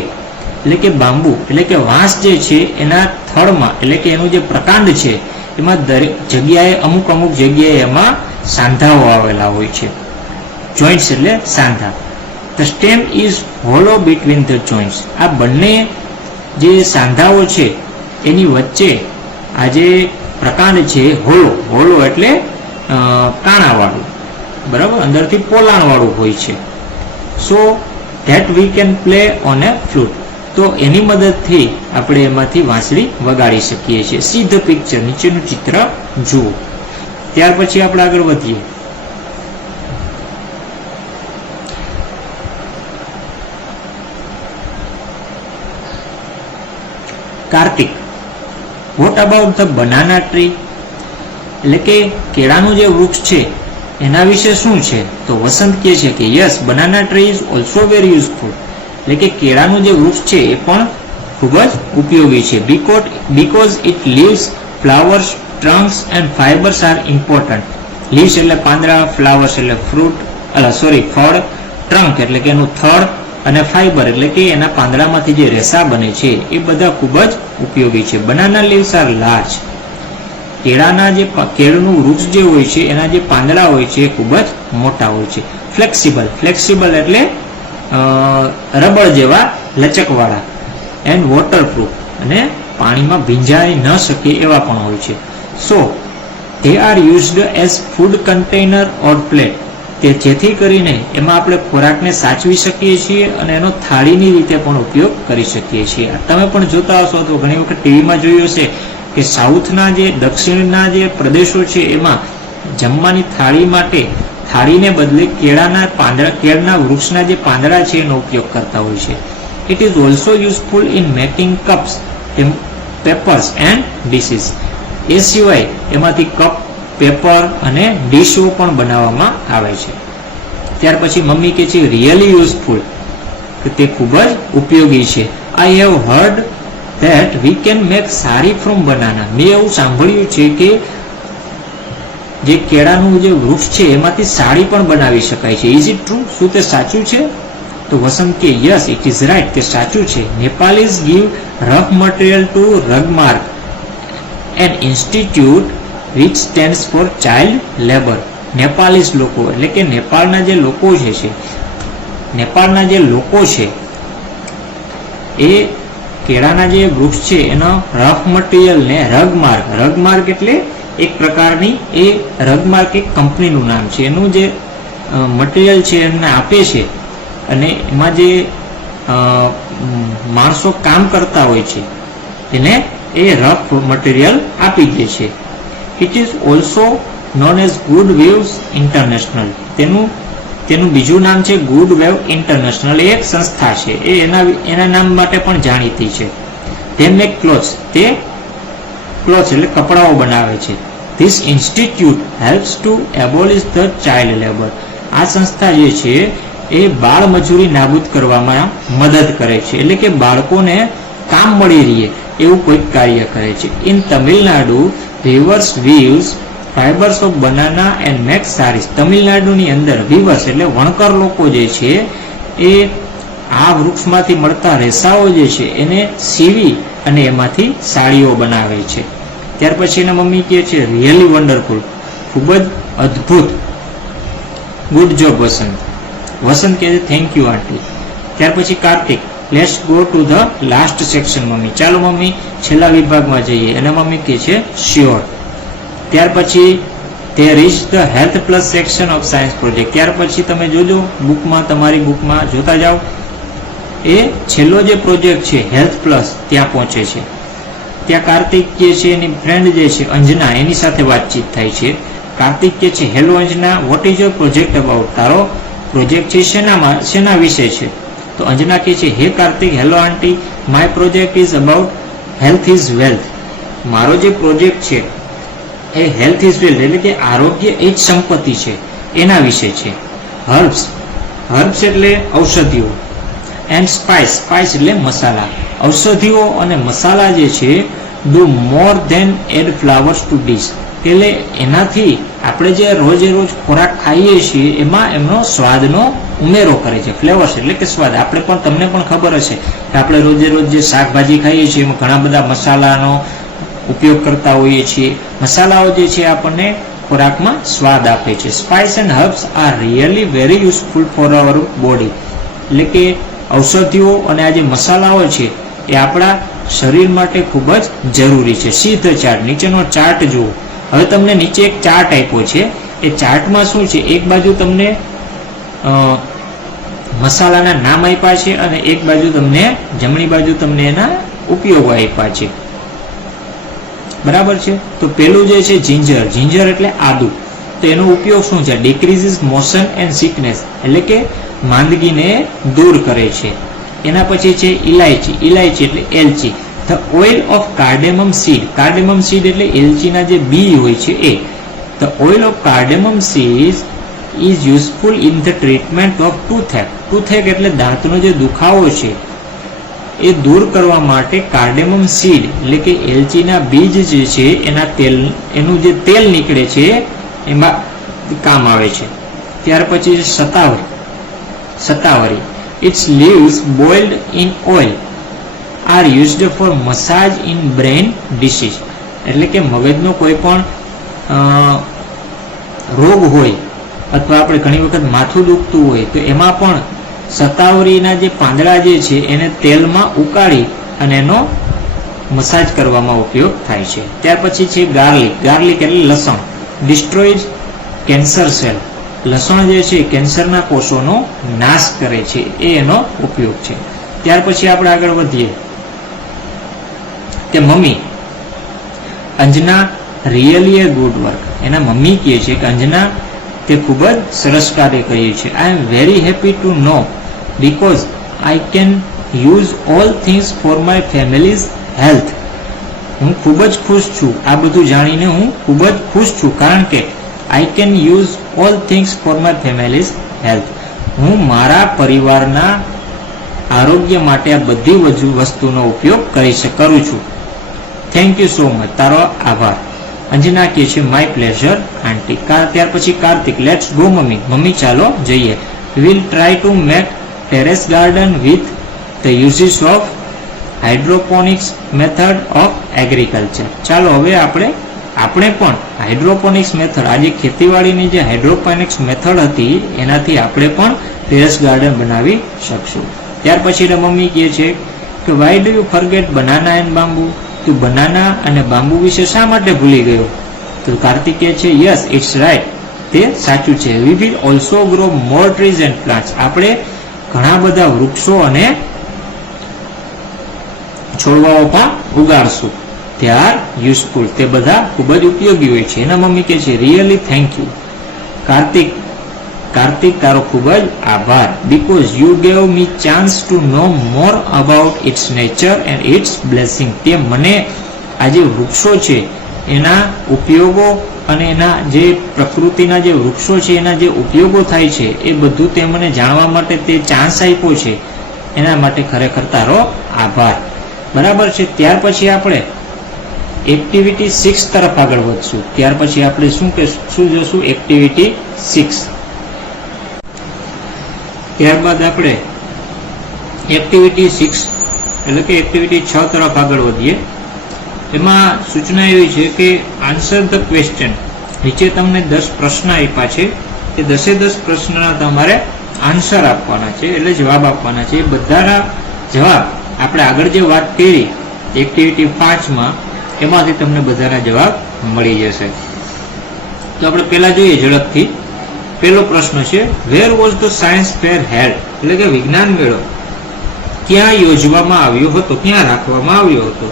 એટલે કે બાંબુ એટલે કે વાંસ જે છે એના થડમાં, એટલે કે એનું જે પ્રકાંડ છે એમાં દરેક જગ્યાએ અમુક જગ્યાએ એમાં સાંધાઓ આવેલા હોય છે. જોઈન્ટ્સ એટલે સાંધા. The stem is hollow between the joints. આ બંને જે સાંધાઓ છે એની વચ્ચે આ જે પ્રકાંડ છે હોલો એટલે કાણાવાળું, બરાબર, અંદરથી પોલાણવાળું હોય છે. So that we can play on A flute. તો એની મદદથી આપણે એમાંથી વાંસળી વગાડી શકીએ છીએ. સી ધ પિક્ચર, નીચેનું ચિત્ર જુઓ. ત્યાર પછી આપણે આગળ વધીએ. Kartik, what about the banana tree? એટલે કે કેળાનું જે વૃક્ષ છે એના વિશે શું છે? તો વસંત કહે છે કે yes, banana tree is also very useful. એટલે કે કેળાનું જે વૃક્ષ છે એ પણ ખૂબ જ ઉપયોગી છે. Because it leaves, flowers, trunks and fibres are important. Leaves એટલે પાંદડા, ફ્લાવર્સ એટલે ફળ, ટ્રંક એટલે કે એનું થડ, અને ફાઇબર એટલે કે એના પાંદડામાંથી જે રેસા બને છે એ બધા ખૂબ જ ઉપયોગી છે. Banana leaves are large. કેળનું વૃક્ષ જે હોય છે એના જે પાંદડા હોય છે એ ખૂબ જ મોટા હોય છે. ફ્લેક્સિબલ એટલે રબર જેવા લચકવાળા. એન્ડ વોટરપ્રૂફ, અને પાણીમાં ભીંજાઈ ન શકે એવા પણ હોય છે. સો they are used as food container or plate. તે જેથી કરીને એમાં આપણે ખોરાકને સાચવી શકીએ છીએ અને એનો થાળીની રીતે પણ ઉપયોગ કરી શકીએ છીએ. તમે પણ જોતા હશો તો ઘણી વખત ટીવીમાં જોયું હશે કે સાઉથના જે દક્ષિણના જે પ્રદેશો છે એમાં જમવાની થાળી માટે થાળીને બદલે કેળના વૃક્ષના જે પાંદડા છે એનો ઉપયોગ કરતા હોય છે. It is also useful in making cups, papers and dishes. એ સિવાય એમાંથી કપ, પેપર અને ડીશો પણ બનાવવામાં આવે છે. ત્યાર પછી મમ્મી કહે છે રિયલી યુઝફુલ, કે તે ખૂબ જ ઉપયોગી છે. I have heard that we can make sari from banana. મેં એવું સાંભળ્યું છે કે જે કેળાનું જે વૃક્ષ છે એમાંથી સાડી પણ બનાવી શકાય છે. Is it true? શું તે સાચું છે? તો વસંત કે યસ, ઇટ ઇઝ રાઈટ, તે સાચું છે. Nepalese give rough material to Rugmark, an institute which stands for child labor. Nepalese લોકો એટલે કે નેપાળના જે લોકો છે એ કેળાના જે વૃક્ષ છે એનો રફ મટીરિયલ ને રગમાર્ક એટલે એક પ્રકારની રગમાર્ક એક કંપનીનું નામ છે. એનું જે મટીરિયલ છે એમને આપે છે અને એમાં જે માણસો કામ કરતા હોય છે એને એ રફ મટીરિયલ આપી દે છે. It is also known as good waves international. તેનું બીજું નામ છે ગુડ વેવ ઇન્ટરનેશનલ. એ એક સંસ્થા છે, એ એના નામ માટે પણ જાણીતી છે. તે મેક ક્લોથ્સ, તે ક્લોથ્સ એટલે કપડાઓ બનાવે છે. This institute helps to abolish the child labour. આ સંસ્થા જે છે એ બાળ મજૂરી નાબૂદ કરવામાં મદદ કરે છે, એટલે કે બાળકોને કામ મળી રહે એવું કોઈક કાર્ય કરે છે. In Tamil Nadu weavers weave fibres of banana and make saris. તમિલનાડુની અંદર વીવર્સ એટલે વણકર લોકો જે છે એ આ વૃક્ષમાંથી મળતા રેસાઓ જે છે એને સીવી અને એમાંથી સાડીઓ બનાવે છે. ત્યાર પછી એના મમ્મી કહે છે રિયલી વન્ડરફુલ, ખૂબ જ અદ્ભુત. ગુડ જોબ વસંત. વસંત કહે છે થેન્ક યુ આંટી. ત્યાર પછી Kartik, let's go to the last section mummy. ચાલો મમ્મી છેલ્લા વિભાગમાં જઈએ. અને મમ્મી કહે છે શ્યોર. ત્યાર પછી there is the health plus section of science project. ત્યાર પછી તમે જોજો તમારી બુકમાં જોતા જાઓ. એ છેલ્લો જે પ્રોજેક્ટ છે હેલ્થ પ્લસ ત્યાં પહોંચે છે. ત્યાં કાર્તિક જે છે એની ફ્રેન્ડ જે છે અંજના એની સાથે વાતચીત થાય છે. કાર્તિક કે છે hello Anjana, vote is your project about? તારો પ્રોજેક્ટ છે શેના વિશે છે? તો અંજના કહે છે હે Kartik, hello aunty, my project is about health is wealth. મારો જે પ્રોજેક્ટ છે એ હેલ્થ ઇઝ વેલ્થ એટલે કે આરોગ્ય એ જ સંપત્તિ છે એના વિશે છે. હર્બ્સ એટલે ઔષધિઓ. એન્ડ સ્પાઇસ એટલે મસાલા. ઔષધિઓ અને મસાલા જે છે do more then add flowers to dish. એટલે એનાથી આપણે જે રોજે રોજ ખોરાક ખાઈએ છીએ એમાં એમનો સ્વાદનો ઉમેરો કરે છે. ફ્લેવર્સ એટલે કે સ્વાદ. તમને પણ ખબર હશે કે આપણે રોજે રોજ જે શાકભાજી ખાઈએ છીએ એમાં ઘણા બધા મસાલાનો ઉપયોગ કરતા હોઈએ છીએ. મસાલાઓ જે છે આપણને ખોરાકમાં સ્વાદ આપે છે. Spice and herbs are really very useful for hour body. એટલે કે ઔષધિઓ અને આ જે મસાલાઓ છે એ આપણા શરીર માટે ખૂબ જ જરૂરી છે. સી ધ ચાર્ટ, નીચેનો ચાર્ટ જુઓ. હવે તમને નીચે એક ચાર્ટ આપ્યો છે. એ ચાર્ટમાં શું છે, એક બાજુ તમને મસાલાના નામ આપ્યા છે અને એક બાજુ તમને જમણી બાજુ તમને એના ઉપયોગો આપ્યા છે. બરાબર છે. તો પેલું જે છે જિંજર, જિંજર એટલે આદુ. તો એનો ઉપયોગ શું છે? ડિક્રીઝિસ મોશન એન્ડ સિકનેસ, એટલે કે માંદગીને દૂર કરે છે. એના પછી છે ઇલાયચી, ઇલાયચી એટલે એલચી. The oil of cardamom seed, cardamom seed એટલે એલચીના જે બી હોય છે એ. The oil of cardamom seed is useful in the treatment of toothache. Toothache એટલે દાંતનો જે દુખાવો છે એ દૂર કરવા માટે કાર્ડેમમ સીડ એટલે કે એલચીના બીજ જે છે એના તેલ, એનું જે તેલ નીકળે છે એમાં કામ આવે છે. ત્યાર પછી શતાવરી, shatavari its leaves boiled in oil are used for massage in brain disease, એટલે કે મગજનો કોઈ પણ રોગ હોય અથવા આપણે ઘણી વખત માથું દુખતું હોય તો એમાં પણ શતાવરીના જે પાંદડા જે છે એને તેલમાં ઉકાળી અને એનો મસાજ કરવામાં ઉપયોગ થાય છે. ત્યાર પછી છે ગાર્લિક, ગાર્લિક એટલે લસણ. ડિસ્ટ્રોઇઝ કેન્સર સેલ, લસણ જે છે કેન્સરના કોષોનો નાશ કરે છે, એ એનો ઉપયોગ છે. ત્યાર પછી આપણે આગળ વધીએ કે મમ્મી, અંજના રિયલી એ ગુડ વર્ક. એના મમ્મી કહે છે કે અંજના તે ખૂબ જ સરસ કાર્ય કર્યું છે. I am very happy to know because I can use all things for my family's health. હું ખૂબ જ ખુશ છું, આ બધું જાણીને હું ખૂબ જ ખુશ છું કારણ કે આઈ can use all things for my family's health. હું મારા પરિવારના આરોગ્ય માટે આ બધી વસ્તુનો ઉપયોગ કરું છું. થેન્ક યુ સો મચ, તારો આભાર. અંજના કહે છે માય પ્લેઝર આંટી. ત્યાર પછી Kartik, let's go mummy, mummy ચાલો જઈએ. Will try to make terrace garden with the uses of hydroponics method of agriculture. ચાલો હવે આપણે પણ હાઇડ્રોપોનિક્સ મેથડ, આજે ખેતીવાડીની જે હાઇડ્રોપોનિક્સ મેથડ હતી એનાથી આપણે પણ ટેરેસ ગાર્ડન બનાવી શકશું. ત્યાર પછી મમ્મી કહે છે કે why do you forget banana and bamboo. તું બનાના અને બાંબુ વિશે શા માટે ભૂલી ગયો? તો કાર્તિક કહે છે યસ ઇટ્સ રાઈટ, તે સાચું છે. We will also grow more trees and plants. આપણે ઘણા બધા વૃક્ષો અને છોડવાઓ પણ ઉગાડશું. તે આર યુઝફુલ, તે બધા ખૂબ જ ઉપયોગી હોય છે. એના મમ્મી કહે છે really thank you Kartik, Kartik તારો ખૂબ જ આભાર. Because you gave me chance to know more about its nature and its blessing. તે મને આ જે વૃક્ષો છે એના ઉપયોગો અને એના જે પ્રકૃતિના જે વૃક્ષો છે એના જે ઉપયોગો થાય છે એ બધું તે મને જાણવા માટે તે ચાન્સ આપ્યો છે, એના માટે ખરેખર તારો આભાર. બરાબર છે. ત્યાર પછી આપણે એક્ટિવિટી 6 તરફ આગળ વધશું. ત્યાર પછી આપણે શું જોશું? એક્ટિવિટી 6. ત્યારબાદ આપણે એક્ટિવિટી 6 એટલે કે એક્ટિવિટી 6 તરફ આગળ વધીએ. એમાં સૂચના એવી છે કે આન્સર ધ ક્વેશ્ચન. નીચે તમને 10 પ્રશ્ન આપ્યા છે, એ 10 પ્રશ્નના તમારે આન્સર આપવાના છે, એટલે જવાબ આપવાના છે. એ બધાના જવાબ આપણે આગળ જે વાત કરી એક્ટિવિટી 5માં એમાંથી તમને બધાના જવાબ મળી જશે. તો આપણે પહેલા જોઈએ ઝડપથી. પહેલો પ્રશ્ન છે where was the science fair held, એટલે કે વિજ્ઞાન મેળો ક્યાં યોજવામાં આવ્યો હતો, ક્યાં રાખવામાં આવ્યો હતો?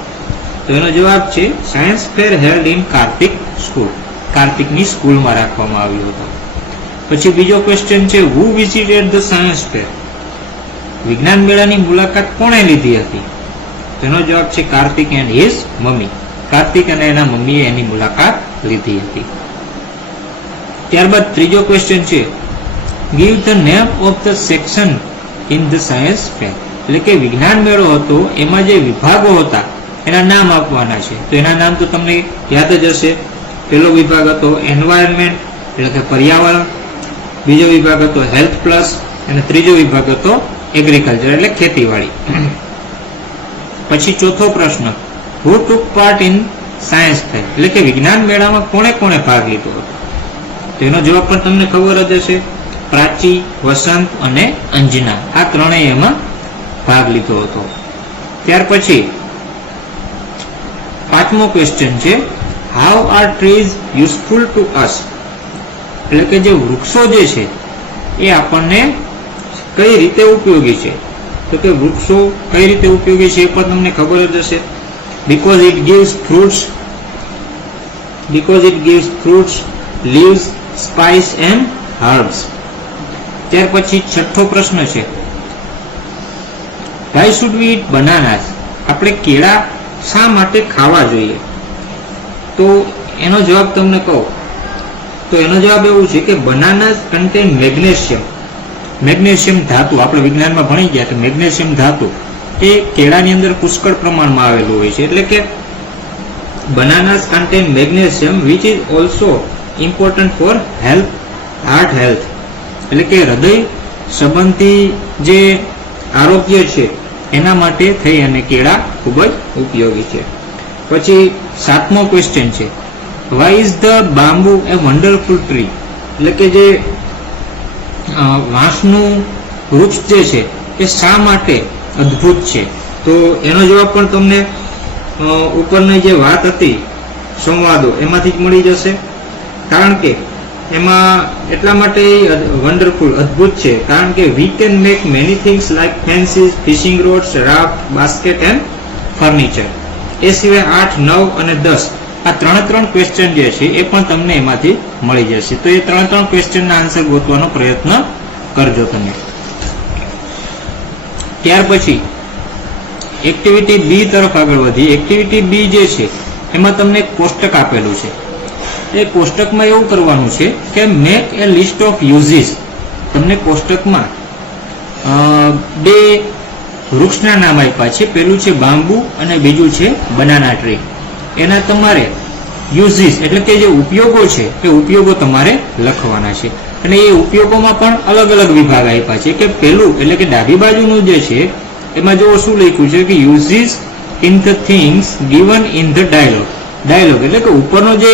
તો એનો જવાબ છે science fair held in Kartik school, કાર્તિકની સ્કૂલમાં રાખવામાં આવ્યો હતો. પછી બીજો ક્વેશ્ચન છે who visited the science fair, વિજ્ઞાન મેળાની મુલાકાત કોણે લીધી હતી? તો એનો જવાબ છે Kartik and his mummy, Kartik અને એના મમ્મીએ એની મુલાકાત લીધી હતી. ત્યારબાદ ત્રીજો ક્વેશ્ચન છે give the name of the section in the science ફેર, એટલે કે વિજ્ઞાન મેળો હતો એમાં જે વિભાગો હતા એના નામ આપવાના છે. તો એના નામ તો તમને યાદ જ હશે. પહેલો વિભાગ હતો એન્વાયરમેન્ટ એટલે કે પર્યાવરણ, બીજો વિભાગ હતો હેલ્થ પ્લસ અને ત્રીજો વિભાગ હતો એગ્રીકલ્ચર એટલે ખેતીવાડી. પછી ચોથો પ્રશ્ન હુ ટુક પાર્ટ ઇન સાયન્સ ફેર, એટલે કે વિજ્ઞાન મેળામાં કોણે કોણે ભાગ લીધો હતો? તો એનો જવાબ પણ તમને ખબર જ હશે. પ્રાચી, વસંત અને અંજના, આ ત્રણેય એમાં ભાગ લીધો હતો. ત્યાર પછી પાંચમો ક્વેશ્ચન છે how are trees useful two અસ, એટલે કે જે વૃક્ષો જે છે એ આપણને કઈ રીતે ઉપયોગી છે? તો કે વૃક્ષો કઈ રીતે ઉપયોગી છે એ પણ તમને ખબર જ હશે. because it gives fruits, leaves, spice and herbs. ત્યાર પછી છઠ્ઠો પ્રશ્ન છે, why should we eat bananas? આપણે કેળા શા માટે ખાવા જોઈએ? તો એનો જવાબ તમને કહું તો એનો જવાબ એવું છે કે બનાનાસ કન્ટેન મેગ્નેશિયમ ધાતુ. આપણે વિજ્ઞાનમાં ભણી ગયા કે મેગ્નેશિયમ ધાતુ એ કેળાની અંદર પુષ્કળ પ્રમાણમાં આવેલું હોય છે. એટલે કે bananas contain magnesium which is also important for heart health. એટલે કે હૃદય સંબંધી જે આરોગ્ય છે એના માટે થઈ અને કેળા ખૂબ જ ઉપયોગી છે. પછી 7મો ક્વેશ્ચન છે, why is the bamboo a wonderful tree? એટલે કે જે વાંસનું વૃક્ષ જે છે એ શા માટે અદ્ભુત છે? તો એનો જવાબ પણ તમને ઉપરની જે વાત હતી સંવાદો એમાંથી જ મળી જશે. કારણ કે એમાં એટલા માટે વન્ડરફુલ અદ્ભુત છે કારણ કે we can make many things like fences, fishing rods, raft, basket and furniture. એ સિવાય 8, 9 અને 10 આ ત્રણ ક્વેશ્ચન જે છે એ પણ તમને એમાંથી મળી જશે. તો એ ત્રણ ક્વેશ્ચનના આન્સર ગોતવાનો પ્રયત્ન કરજો તમે. ત્યાર પછી એક્ટિવિટી બી તરફ આગળ વધી. એક્ટિવિટી બી જે છે એમાં તમને એક કોષ્ટક આપેલું છે. એ કોષ્ટકમાં એવું કરવાનું છે કે make A list of uses. તમને કોષ્ટકમાં બે વૃક્ષના નામ આપ્યા છે. પેલું છે બાંબુ અને બીજું છે બનાના ટ્રી. એના તમારે યુઝીસ એટલે કે જે ઉપયોગો છે એ ઉપયોગો તમારે લખવાના છે. અને એ ઉપયોગોમાં પણ અલગ અલગ વિભાગ આપ્યા છે. કે પેલું એટલે કે ડાબી બાજુનું જે છે એમાં જો શું લખ્યું છે કે uses in the things given in the dialogue એટલે કે ઉપરનો જે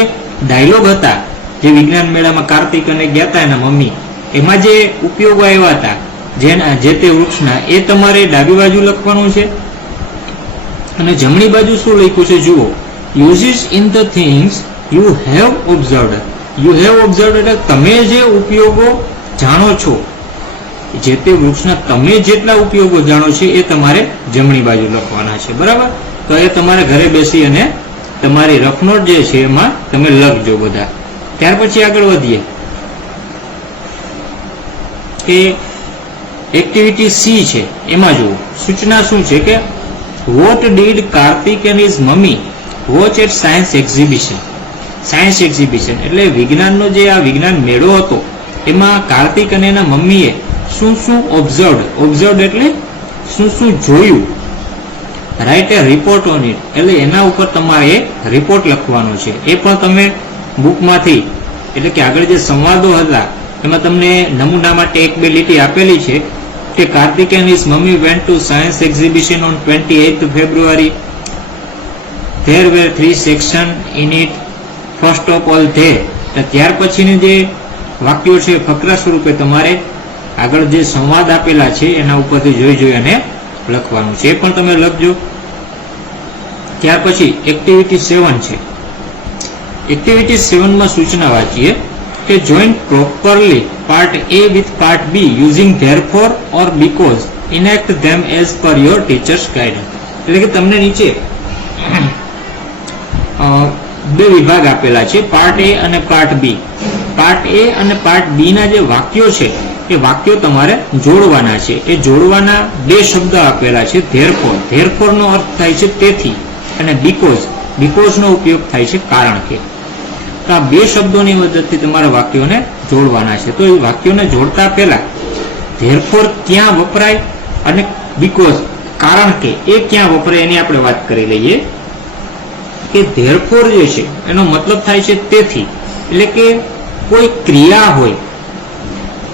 ડાયલોગ હતા જે વિજ્ઞાન મેળામાં કાર્તિક અને ગયા હતા એના મમ્મી, એમાં જે ઉપયોગો આવ્યા હતા જે તે વૃક્ષના એ તમારે ડાબી બાજુ લખવાનું છે. અને જમણી બાજુ શું લખ્યું છે જુઓ, uses in the things you have observed. એટલે તમે જે ઉપયોગો જાણો છો, જે તે વૃક્ષના તમે જેટલા ઉપયોગો જાણો છો એ તમારે જમણી બાજુ લખવાના છે. બરાબર? તો એ તમારે ઘરે બેસી અને તમારી રફનોટ જે છે એમાં તમે લખજો બધા. ત્યાર પછી આગળ વધીએ કે એક્ટિવિટી સી છે એમાં જુઓ સૂચના શું છે કે what did Kartik and his mummy watch at science exhibition. એટલે વિજ્ઞાનનો જે આ વિજ્ઞાન મેળો હતો એમાં કાર્તિક અને એના મમ્મીએ શું ઓબ્ઝર્વડ એટલે શું જોયું. Write a report on it એટલે એના ઉપર તમારે રિપોર્ટ લખવાનો છે. એ પણ તમે બુકમાંથી એટલે કે આગળ જે સંવાદો હતા એમાં તમને નમૂના માટે 1-2 લીટી આપેલી છે કે Kartik and his mummy went to science exhibition on 28th February. There were 3 sections in it. First of all there. ત્યાર પછીની જે વાક્યો છે ફકરા સ્વરૂપે તમારે આગળ જે સંવાદ આપેલા છે એના ઉપરથી જોઈ અને લખવાનું છે. એ પણ તમે લખજો. ત્યાર પછી એક્ટિવિટી 7 છે. એક્ટિવિટી 7માં સૂચના વાંચીએ કે join properly part A with part B using therefore or because enact them as per your teacher's guidance. એટલે કે તમને નીચે બે વિભાગ આપેલા છે, પાર્ટ A અને પાર્ટ B. પાર્ટ A અને પાર્ટ B ના જે વાક્યો છે એ વાક્યો તમારે જોડવાના છે. એ જોડવાના બે શબ્દ આપેલા છે. ધેરફોર નો અર્થ થાય છે તેથી અને બીકોઝ નો ઉપયોગ થાય છે કારણ કે. તો આ બે શબ્દોની મદદથી તમારા વાક્યોને જોડવાના છે. તો એ વાક્યોને જોડતા પહેલા ધેરફોર ક્યાં વપરાય અને બીકોઝ કારણ કે એ ક્યાં વપરાય એની આપણે વાત કરી લઈએ. કે ધેરફોર જે છે એનો મતલબ થાય છે તેથી. એટલે કે કોઈ ક્રિયા હોય,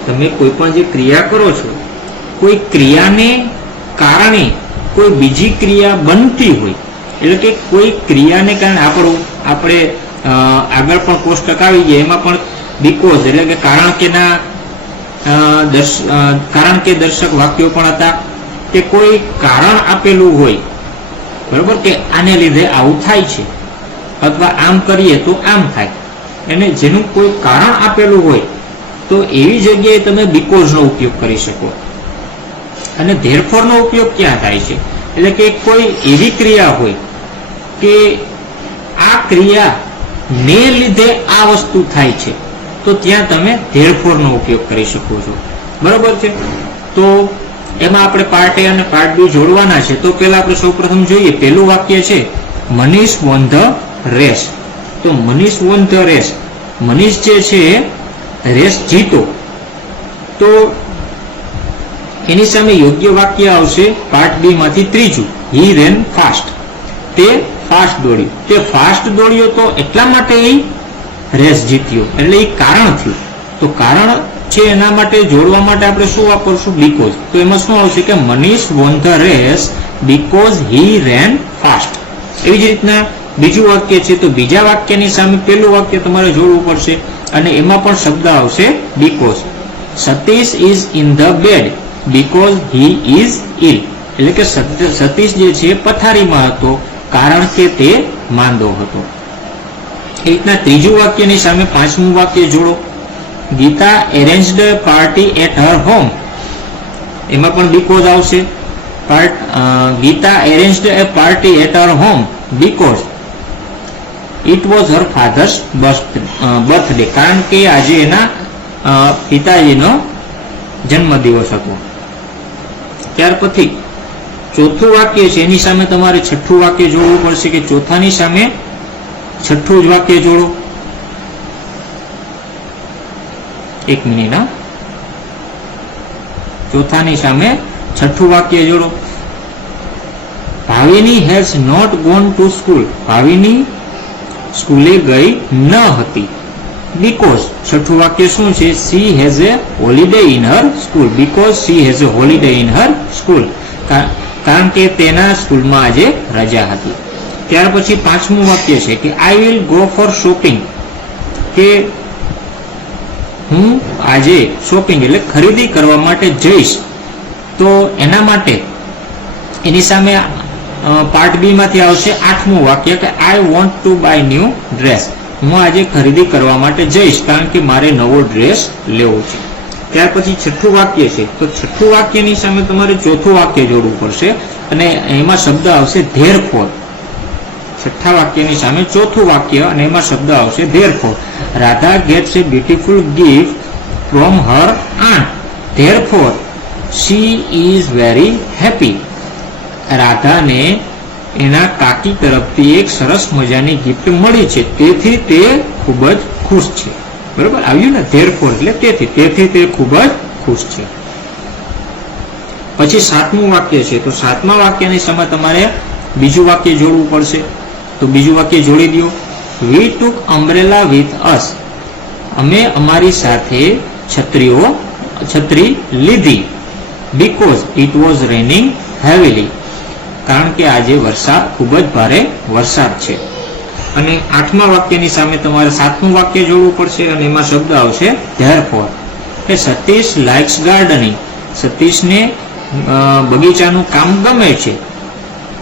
તમે કોઈ પણ જે ક્રિયા કરો છો, કોઈ ક્રિયાને કારણે કોઈ બીજી ક્રિયા બનતી હોય, એટલે કે કોઈ ક્રિયાને કારણે આપણે આગળ પણ કોષ્ટક આવી ગયા એમાં પણ બીકોઝ એટલે કે કારણ કે દર્શક વાક્યો પણ હતા કે કોઈ કારણ આપેલું હોય, બરોબર, કે આને લીધે આવું થાય છે અથવા આમ કરીએ તો આમ થાય, એને જેનું કોઈ કારણ આપેલું હોય તો એવી જગ્યાએ તમે બીકોઝ નો ઉપયોગ કરી શકો. અને ધેરફોરનો ઉપયોગ ક્યાં થાય છે? એટલે કે કોઈ એવી ક્રિયા હોય કે આ ક્રિયાને લીધે આ વસ્તુ થાય છે, તો ત્યાં તમે ધેરફોરનો ઉપયોગ કરી શકો છો. બરોબર છે. તો એમાં આપણે પાર્ટ એ અને પાર્ટ બી જોડવાના છે. તો પહેલા આપણે સૌપ્રથમ જોઈએ, પહેલું વાક્ય છે મનીષ વોન ધ રેસ. તો Manish won the race, Manish જે છે રેસ જીતો. તો એની સામે યોગ્ય વાક્ય આવશે પાર્ટ બી માંથી ત્રીજું, હી રેન ફાસ્ટ. તે ફાસ્ટ દોડ્યો. તે ફાસ્ટ દોડ્યો તો એટલા માટે એ રેસ જીત્યો, એટલે એ કારણ થયું. તો કારણ છે એના માટે જોડવા માટે આપણે શું વાપરશું? બીકોઝ. તો એમાં શું આવશે કે Manish won the race because he ran fast. એવી જ રીતના બીજું વાક્ય છે, તો બીજા વાક્યની સામે પહેલું વાક્ય તમારે જોડવું પડશે અને એમાં પણ શબ્દ આવશે because. Satish is in the bed because he is ill. એટલે કે સતીશ જે છે પથારીમાં હતો કારણ કે તે માંદો હતો. એ રીતના ત્રીજું વાક્યની સામે પાંચમું વાક્ય જોડો, Gita arranged party at her home. એમાં પણ બીકોઝ આવશે. Gita arranged a party at her home because it was her father's birthday. કારણ કે આજે એના પિતાજીનો જન્મદિવસ હતો. ત્યાર પછી ચોથું વાક્ય છે એની સામે તમારે છઠ્ઠું વાક્ય જોડવું પડશે, કે ચોથાની સામે છઠ્ઠું જ વાક્ય જોડો. એક મિનિટ. ચોથાની સામે છઠ્ઠું વાક્ય જોડો. Bhavini has not gone to school. Bhavini સ્કૂલે ગઈ ન હતી બીકોઝ. છઠ્ઠું વાક્ય શું છે? She has a holiday in her school because she has a holiday in her school. કારણ કે તેના સ્કૂલમાં આજે રજા હતી. ત્યાર પછી પાંચમું વાક્ય છે કે I will go for shopping. કે હું આજે શોપિંગ એટલે ખરીદી કરવા માટે જઈશ. તો એના માટે એની સામે પાર્ટ બી માંથી આવશે આઠમું વાક્ય કે I want to buy new dress. હું આજે ખરીદી કરવા માટે જઈશ કારણ કે મારે નવો ડ્રેસ લેવો છે. ત્યાર પછી છઠ્ઠું વાક્ય છે, તો છઠ્ઠું વાક્યની સામે તમારે ચોથું વાક્ય જોડવું પડશે અને એમાં શબ્દ આવશે ધેરફોર. છઠ્ઠા વાક્યની સામે ચોથું વાક્ય અને એમાં શબ્દ આવશે therefore. Radha gets a beautiful gift from her aunt therefore she is very happy. રાધાને એના કાકી તરફથી એક સરસ મજાની ગિફ્ટ મળી છે, તેથી તે ખૂબ જ ખુશ છે. બરોબર આવ્યું ને? ધેરફોર એટલે તેથી તે ખૂબ જ ખુશ છે. પછી સાતમું વાક્ય છે, તો સાતમા વાક્યની સામે તમારે બીજું વાક્ય જોડવું પડશે. તો બીજું વાક્ય જોડી દો, વી ટુક અમ્બ્રેલા વિથ અસ. અમે અમારી સાથે છત્રી લીધી because it was raining heavily. કારણ કે આજે ખૂબ જ ભારે વરસાદ છે. અને આઠમા વાક્યની સામે તમારે સાતમું વાક્ય જોડવું પડશે અને એમાં શબ્દ આવશે ધેરફોર. કે સતીશ લાઇક્સ ગાર્ડનિંગ. સતીશને બગીચાનું કામ ગમે છે.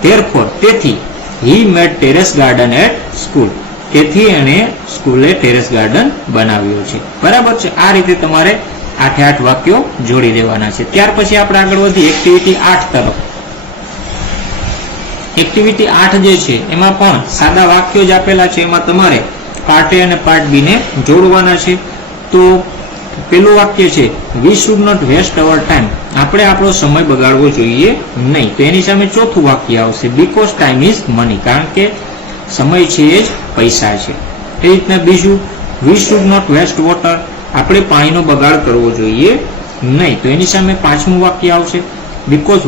ધેરફોર તેથી હી મેડ ટેરેસ ગાર્ડન એટ સ્કૂલ. તેથી એને સ્કૂલે ટેરેસ ગાર્ડન બનાવ્યું છે. બરાબર છે? આ રીતે તમારે 8 વાક્યો જોડી દેવાના છે. ત્યાર પછી આપણે આગળ વધી એક્ટિવિટી 8 તરફ. એક્ટિવિટી 8 જે છે એમાં પણ સાદા વાક્યો જ આપેલા છે. એમાં તમારે પાર્ટ એ અને પાર્ટ બી ને જોડવાના છે. તો પેલું વાક્ય છે we should not waste our time. આપણે આપણો સમય બગાડવો જોઈએ નહીં. તો એની સામે ચોથું વાક્ય આવશે બીકોઝ ટાઈમ ઇઝ મની. કારણ કે સમય છે એ જ પૈસા છે. એ રીતના બીજું we should not waste water. આપણે પાણીનો બગાડ કરવો જોઈએ નહીં. તો એની સામે પાંચમું વાક્ય આવશે because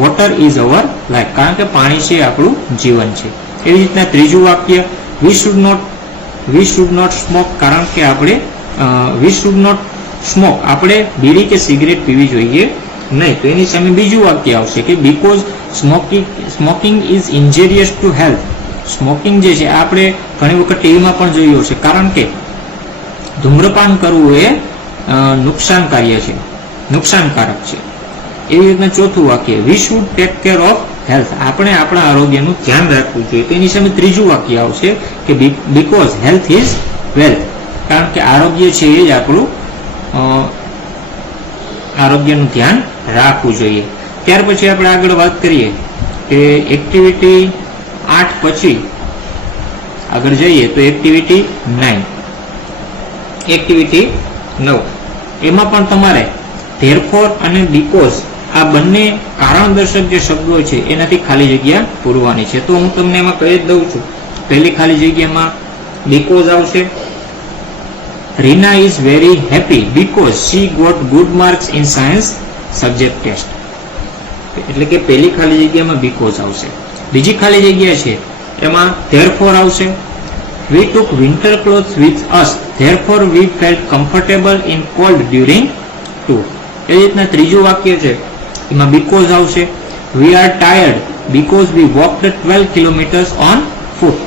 water is our life. કારણ કે પાણી છે આપણું જીવન છે. એવી રીતના ત્રીજું વાક્ય વી શુડ નોટ સ્મોક. કારણ કે આપણે વી શુડ નોટ સ્મોક. આપણે બીડી કે સિગરેટ પીવી જોઈએ નહીં. તો એની સામે બીજું વાક્ય આવશે કે because smoking is injurious to health. Smoking જે છે આપણે ઘણી વખત ટીવીમાં પણ જોયું હશે. કારણ કે ધૂમ્રપાન કરવું એ નુકસાનકારક છે. એવી રીતના ચોથું વાક્ય we should take care of health. આપણે આપણા આરોગ્યનું ધ્યાન રાખવું જોઈએ. તો એની સામે ત્રીજું વાક્ય આવશે કે બીકોઝ હેલ્થ ઇઝ વેલ્થ. કારણ કે આરોગ્ય છે એ જ આપણું આરોગ્યનું ધ્યાન રાખવું જોઈએ. ત્યાર પછી આપણે આગળ વાત કરીએ કે એક્ટિવિટી 8 પછી આગળ જઈએ તો એક્ટિવિટી 9. એક્ટિવિટી 9 એમાં પણ તમારે ધેરફોર અને બીકોઝ આ બંને કારણદર્શક જે શબ્દો છે એનાથી ખાલી જગ્યા પૂરવાની છે. તો હું તમને એમાં કહી જ દઉં છું. પહેલી ખાલી જગ્યામાં બીકોઝ આવશે. Reena is very happy because she got good marks in science subject test. એટલે કે પહેલી ખાલી જગ્યામાં બીકોઝ આવશે. બીજી ખાલી જગ્યા છે એમાં ધેરફોર આવશે. We took winter clothes with us, therefore we felt comfortable in cold during tour. એ રીતના ત્રીજું વાક્ય છે એમાં because આવશે. We are tired because we walked 12 kilometers on foot.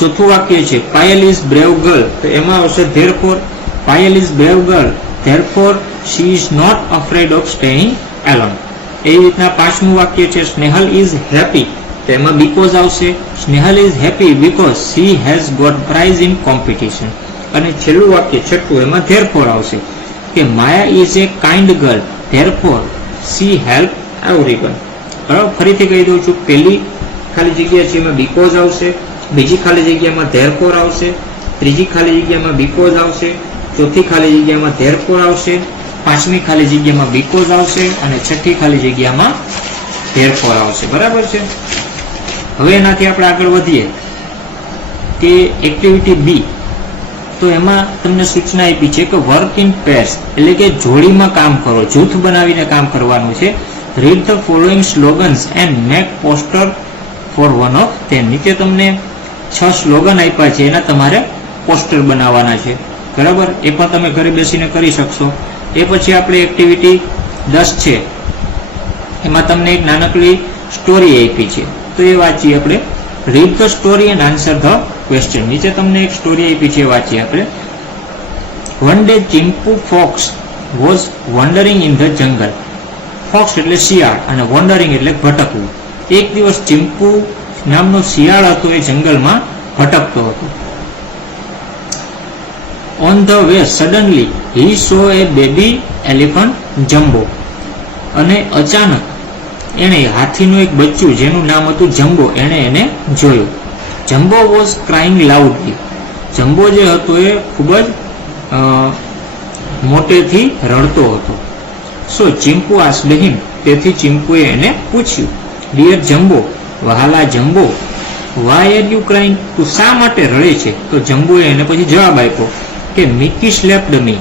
ચોથું વાક્ય છે Payal is brave girl, તો એમાં આવશે therefore Payal is brave girl, therefore she is not afraid of staying alone. એ રીતના પાંચમું વાક્ય છે Snehal is happy, તો એમાં because આવશે. Snehal is happy because she has got prize in competition. અને છેલ્લું વાક્ય છઠ્ઠું એમાં therefore આવશે કે Maya is a kind girl, therefore she helped everyone. બરાબર, ફરીથી કહી દઉં છું. પહેલી ખાલી જગ્યા છે એમાં because આવશે. બીજી ખાલી જગ્યામાં therefore આવશે. ત્રીજી ખાલી જગ્યામાં because આવશે. ચોથી ખાલી જગ્યામાં therefore આવશે. પાંચમી ખાલી જગ્યામાં because આવશે અને છઠ્ઠી ખાલી જગ્યામાં therefore આવશે. બરાબર છે. હવે એનાથી આપણે આગળ વધીએ કે એક્ટિવિટી બી. તો એમાં તમને સૂચના આપી છે કે વર્ક ઇન પેર્સ, એટલે કે જોડીમાં કામ કરો, જૂથ બનાવીને કામ કરવાનું છે. Read the following slogans and make poster for one of them. નીચે તમને 6 સ્લોગન આપ્યા છે, એના તમારે પોસ્ટર બનાવવાના છે. બરાબર, એ પણ તમે ઘરે બેસીને કરી શકશો. એ પછી આપણે એક્ટિવિટી 10 છે એમાં તમને એક નાનકડી સ્ટોરી આપી છે, તો એ વાંચીએ આપણે. Read the story and answer the question. નીચે તમને એક સ્ટોરી આપી છે, વાંચીએ આપણે. One day Chimpu fox was wondering in the jungle. Fox એટલે શિયાળ અને વન્ડરિંગ એટલે ભટકવું. એક દિવસ ચિમ્પુ નામનો શિયાળ હતો એ જંગલમાં ભટકતો હતો. On the way suddenly he so A baby elephant jumbo. અને અચાનક એણે હાથીનું એક બચ્ચું જેનું નામ હતું જમ્બો એને જોયું. Jumbo was crying loudly. Jumbo જે હતો એ ખૂબ જ મોટેથી રડતો હતો. સો ચિમ્પુ આસ્ક્ડ હિમ, તેથી ચિમ્પુએ એને પૂછ્યું, ડિયર જમ્બો, વહાલા Jumbo, why are you crying, તું શા માટે રડે છે? તો જમ્બોએ એને પછી જવાબ આપ્યો કે મિકી સ્લેપ્ડ મી.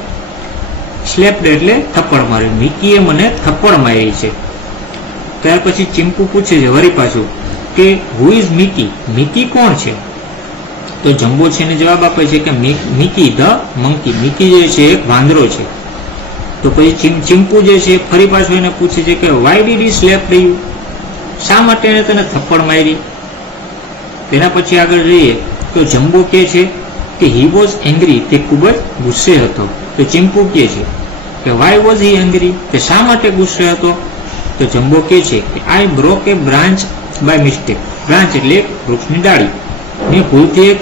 સ્લેપ્ડ એટલે થપ્પડ માર્યો. મિકીએ મને થપ્પડ મારી છે. ત્યાર પછી ચિમ્પુ પૂછે છે વળી પાછું કે હુ ઇઝ મિકી, મિકી કોણ છે? તો જમ્બો છે ને જવાબ આપે છે કે મિકી ધ મંકી, મિકી જે છે એક વાંદરો છે. તો પછી ચિમ્પુ જે છે ફરી પાછું એને પૂછે છે કે વાય ડીડ હી સ્લેપ્ડ યુ, શા માટે એને તને થપ્પડ મારી? તેના પછી આગળ જઈએ તો જમ્બો કહે છે કે હી વોઝ એંગ્રી, તે ખૂબ જ ગુસ્સે હતો. તો ચિમ્પુ કહે છે કે વાય વોઝ હી એંગ્રી, તે શા માટે ગુસ્સે હતો? તો જમ્બો કહે છે કે I broke a branch by mistake. Branch એટલે વૃક્ષની ડાળી. મેં ભૂલથી એક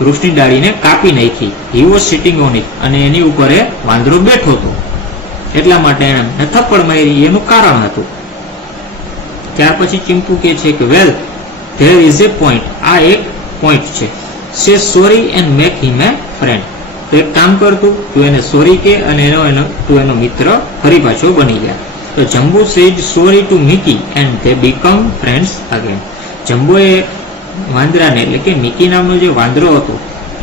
વૃક્ષની ડાળીને કાપી નાખી. He was sitting on it, અને એની ઉપર એ વાંદરો બેઠો હતો, એટલા માટે એને થપ્પડ મારી, એનું કારણ હતું. ત્યાર પછી ચિમ્પુ કહે છે કે વેલ ધેર ઇઝ એ પોઈન્ટ, આ એક પોઈન્ટ છે. સે sorry and make him A friend. તો એક કામ કરતું, તું એને સોરી કે અને તું એનો મિત્ર ફરી પાછો બની ગયા. તો Jumbo said sorry to Mickey and they become friends again. જમ્બોએ વાંદરાને એટલે કે મિકી નામનો જે વાંદરો હતો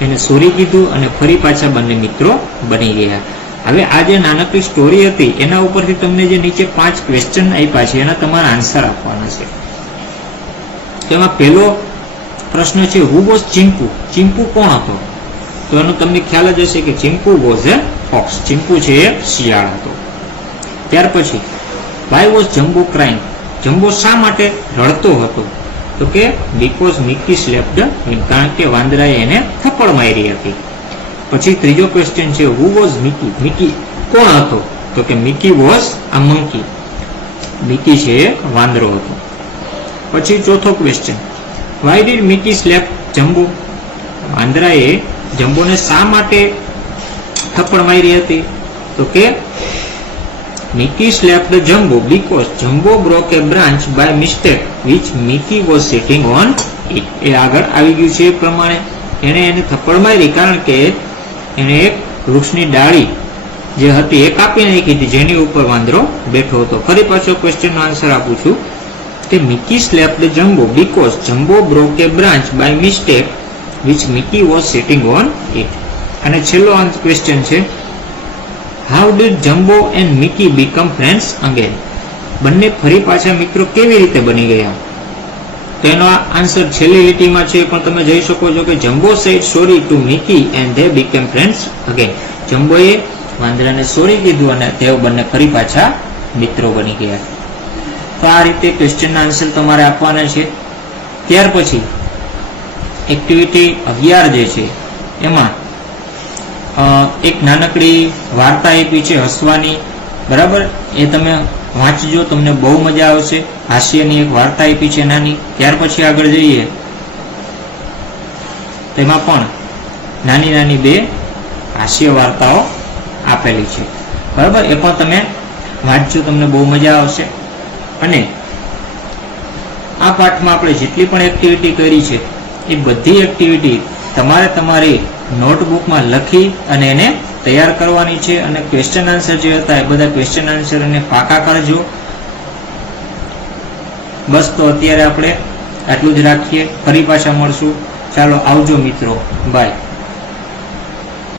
એને સોરી કીધું અને ફરી પાછા બંને મિત્રો બની ગયા. હવે આ જે નાનકડી સ્ટોરી હતી એના ઉપરથી તમને જે નીચે 5 ક્વેશ્ચન આપ્યા છે એના તમારા આન્સર આપવાના છે. તેમાં પહેલો પ્રશ્ન છે હુ વોઝ ચિમ્પુ, ચિમ્પુ કોણ હતો? તો એનો તમને ખ્યાલ જ હશે કે Chimpu was A focus, Chimpu છે એ શિયાળ હતો. ત્યાર પછી why was jumbo crying, jumbo શા માટે રડતો હતો? તો કે બીકોઝ મિકી સ્લેપ્ડ હિમ, કારણ કે વાંદરાએ એને થપ્પડ મારી હતી. પછી ત્રીજો ક્વેશ્ચન છે હુ વોઝ મિકી, મિકી કોણ હતો? તો કે Mickey was a monkey, Mickey છે એ વાંદરો હતો. પછી ચોથો question why did Mickey slap Jumbo, વાંદરાએ જમ્બોને શા માટે થપ્પડ મારી હતી? તો કે Mickey slapped Jumbo because Jumbo broke a branch by mistake which Mickey was sitting on it. એ આગળ આવી ગયું છે એ પ્રમાણે એને થપ્પડ મારી કારણ કે એને એક વૃક્ષની ડાળી જે હતી એ કાપી નાખી હતી જેની ઉપર વાંદરો બેઠો હતો. ફરી પાછો ક્વેશ્ચનનો આન્સર આપું છું કે Mickey slapped Jumbo because Jumbo broke a branch by mistake which Mickey was sitting on it. અને છેલ્લો ક્વેશ્ચન છે How did Jumbo and Mickey become friends again? બંને ફરી પાછા મિત્રો કેવી રીતે બની ગયા? તો એનો આન્સર છેલ્લી લીટીમાં છે પણ તમે જોઈ શકો છો કે Jumbo said sorry to Mickey and they became friends again. જમ્બોએ વાંદરાને સોરી કીધું અને તેઓ બંને ફરી પાછા મિત્રો બની ગયા. તો આ રીતે ક્વેશ્ચનના આન્સર તમારે આપવાના છે. ત્યાર પછી એક્ટિવિટી 11 જે છે એમાં એક નાનકડી વાર્તા આપી છે હસવાની, બરાબર? એ તમે વાંચજો, તમને બહુ મજા આવશે. હાસ્યની એક વાર્તા આપી છે નાની. ત્યાર પછી આગળ જઈએ, તેમાં પણ નાની નાની 2 હાસ્ય વાર્તાઓ આપેલી છે, બરાબર? એ પણ તમે વાંચજો, તમને બહુ મજા આવશે. અને આ પાઠમાં આપણે જેટલી પણ એક્ટિવિટી કરી છે એ બધી એક્ટિવિટી તમારે તમારી નોટબુકમાં લખી અને એને તૈયાર કરવાની છે. અને ક્વેશ્ચન આન્સર જે હતા એ બધા ક્વેશ્ચન આન્સર એને પાકા કરજો. બસ, તો અત્યારે આપણે આટલું જ રાખીએ. ફરી પાછા મળશું. ચાલો, આવજો મિત્રો, બાય.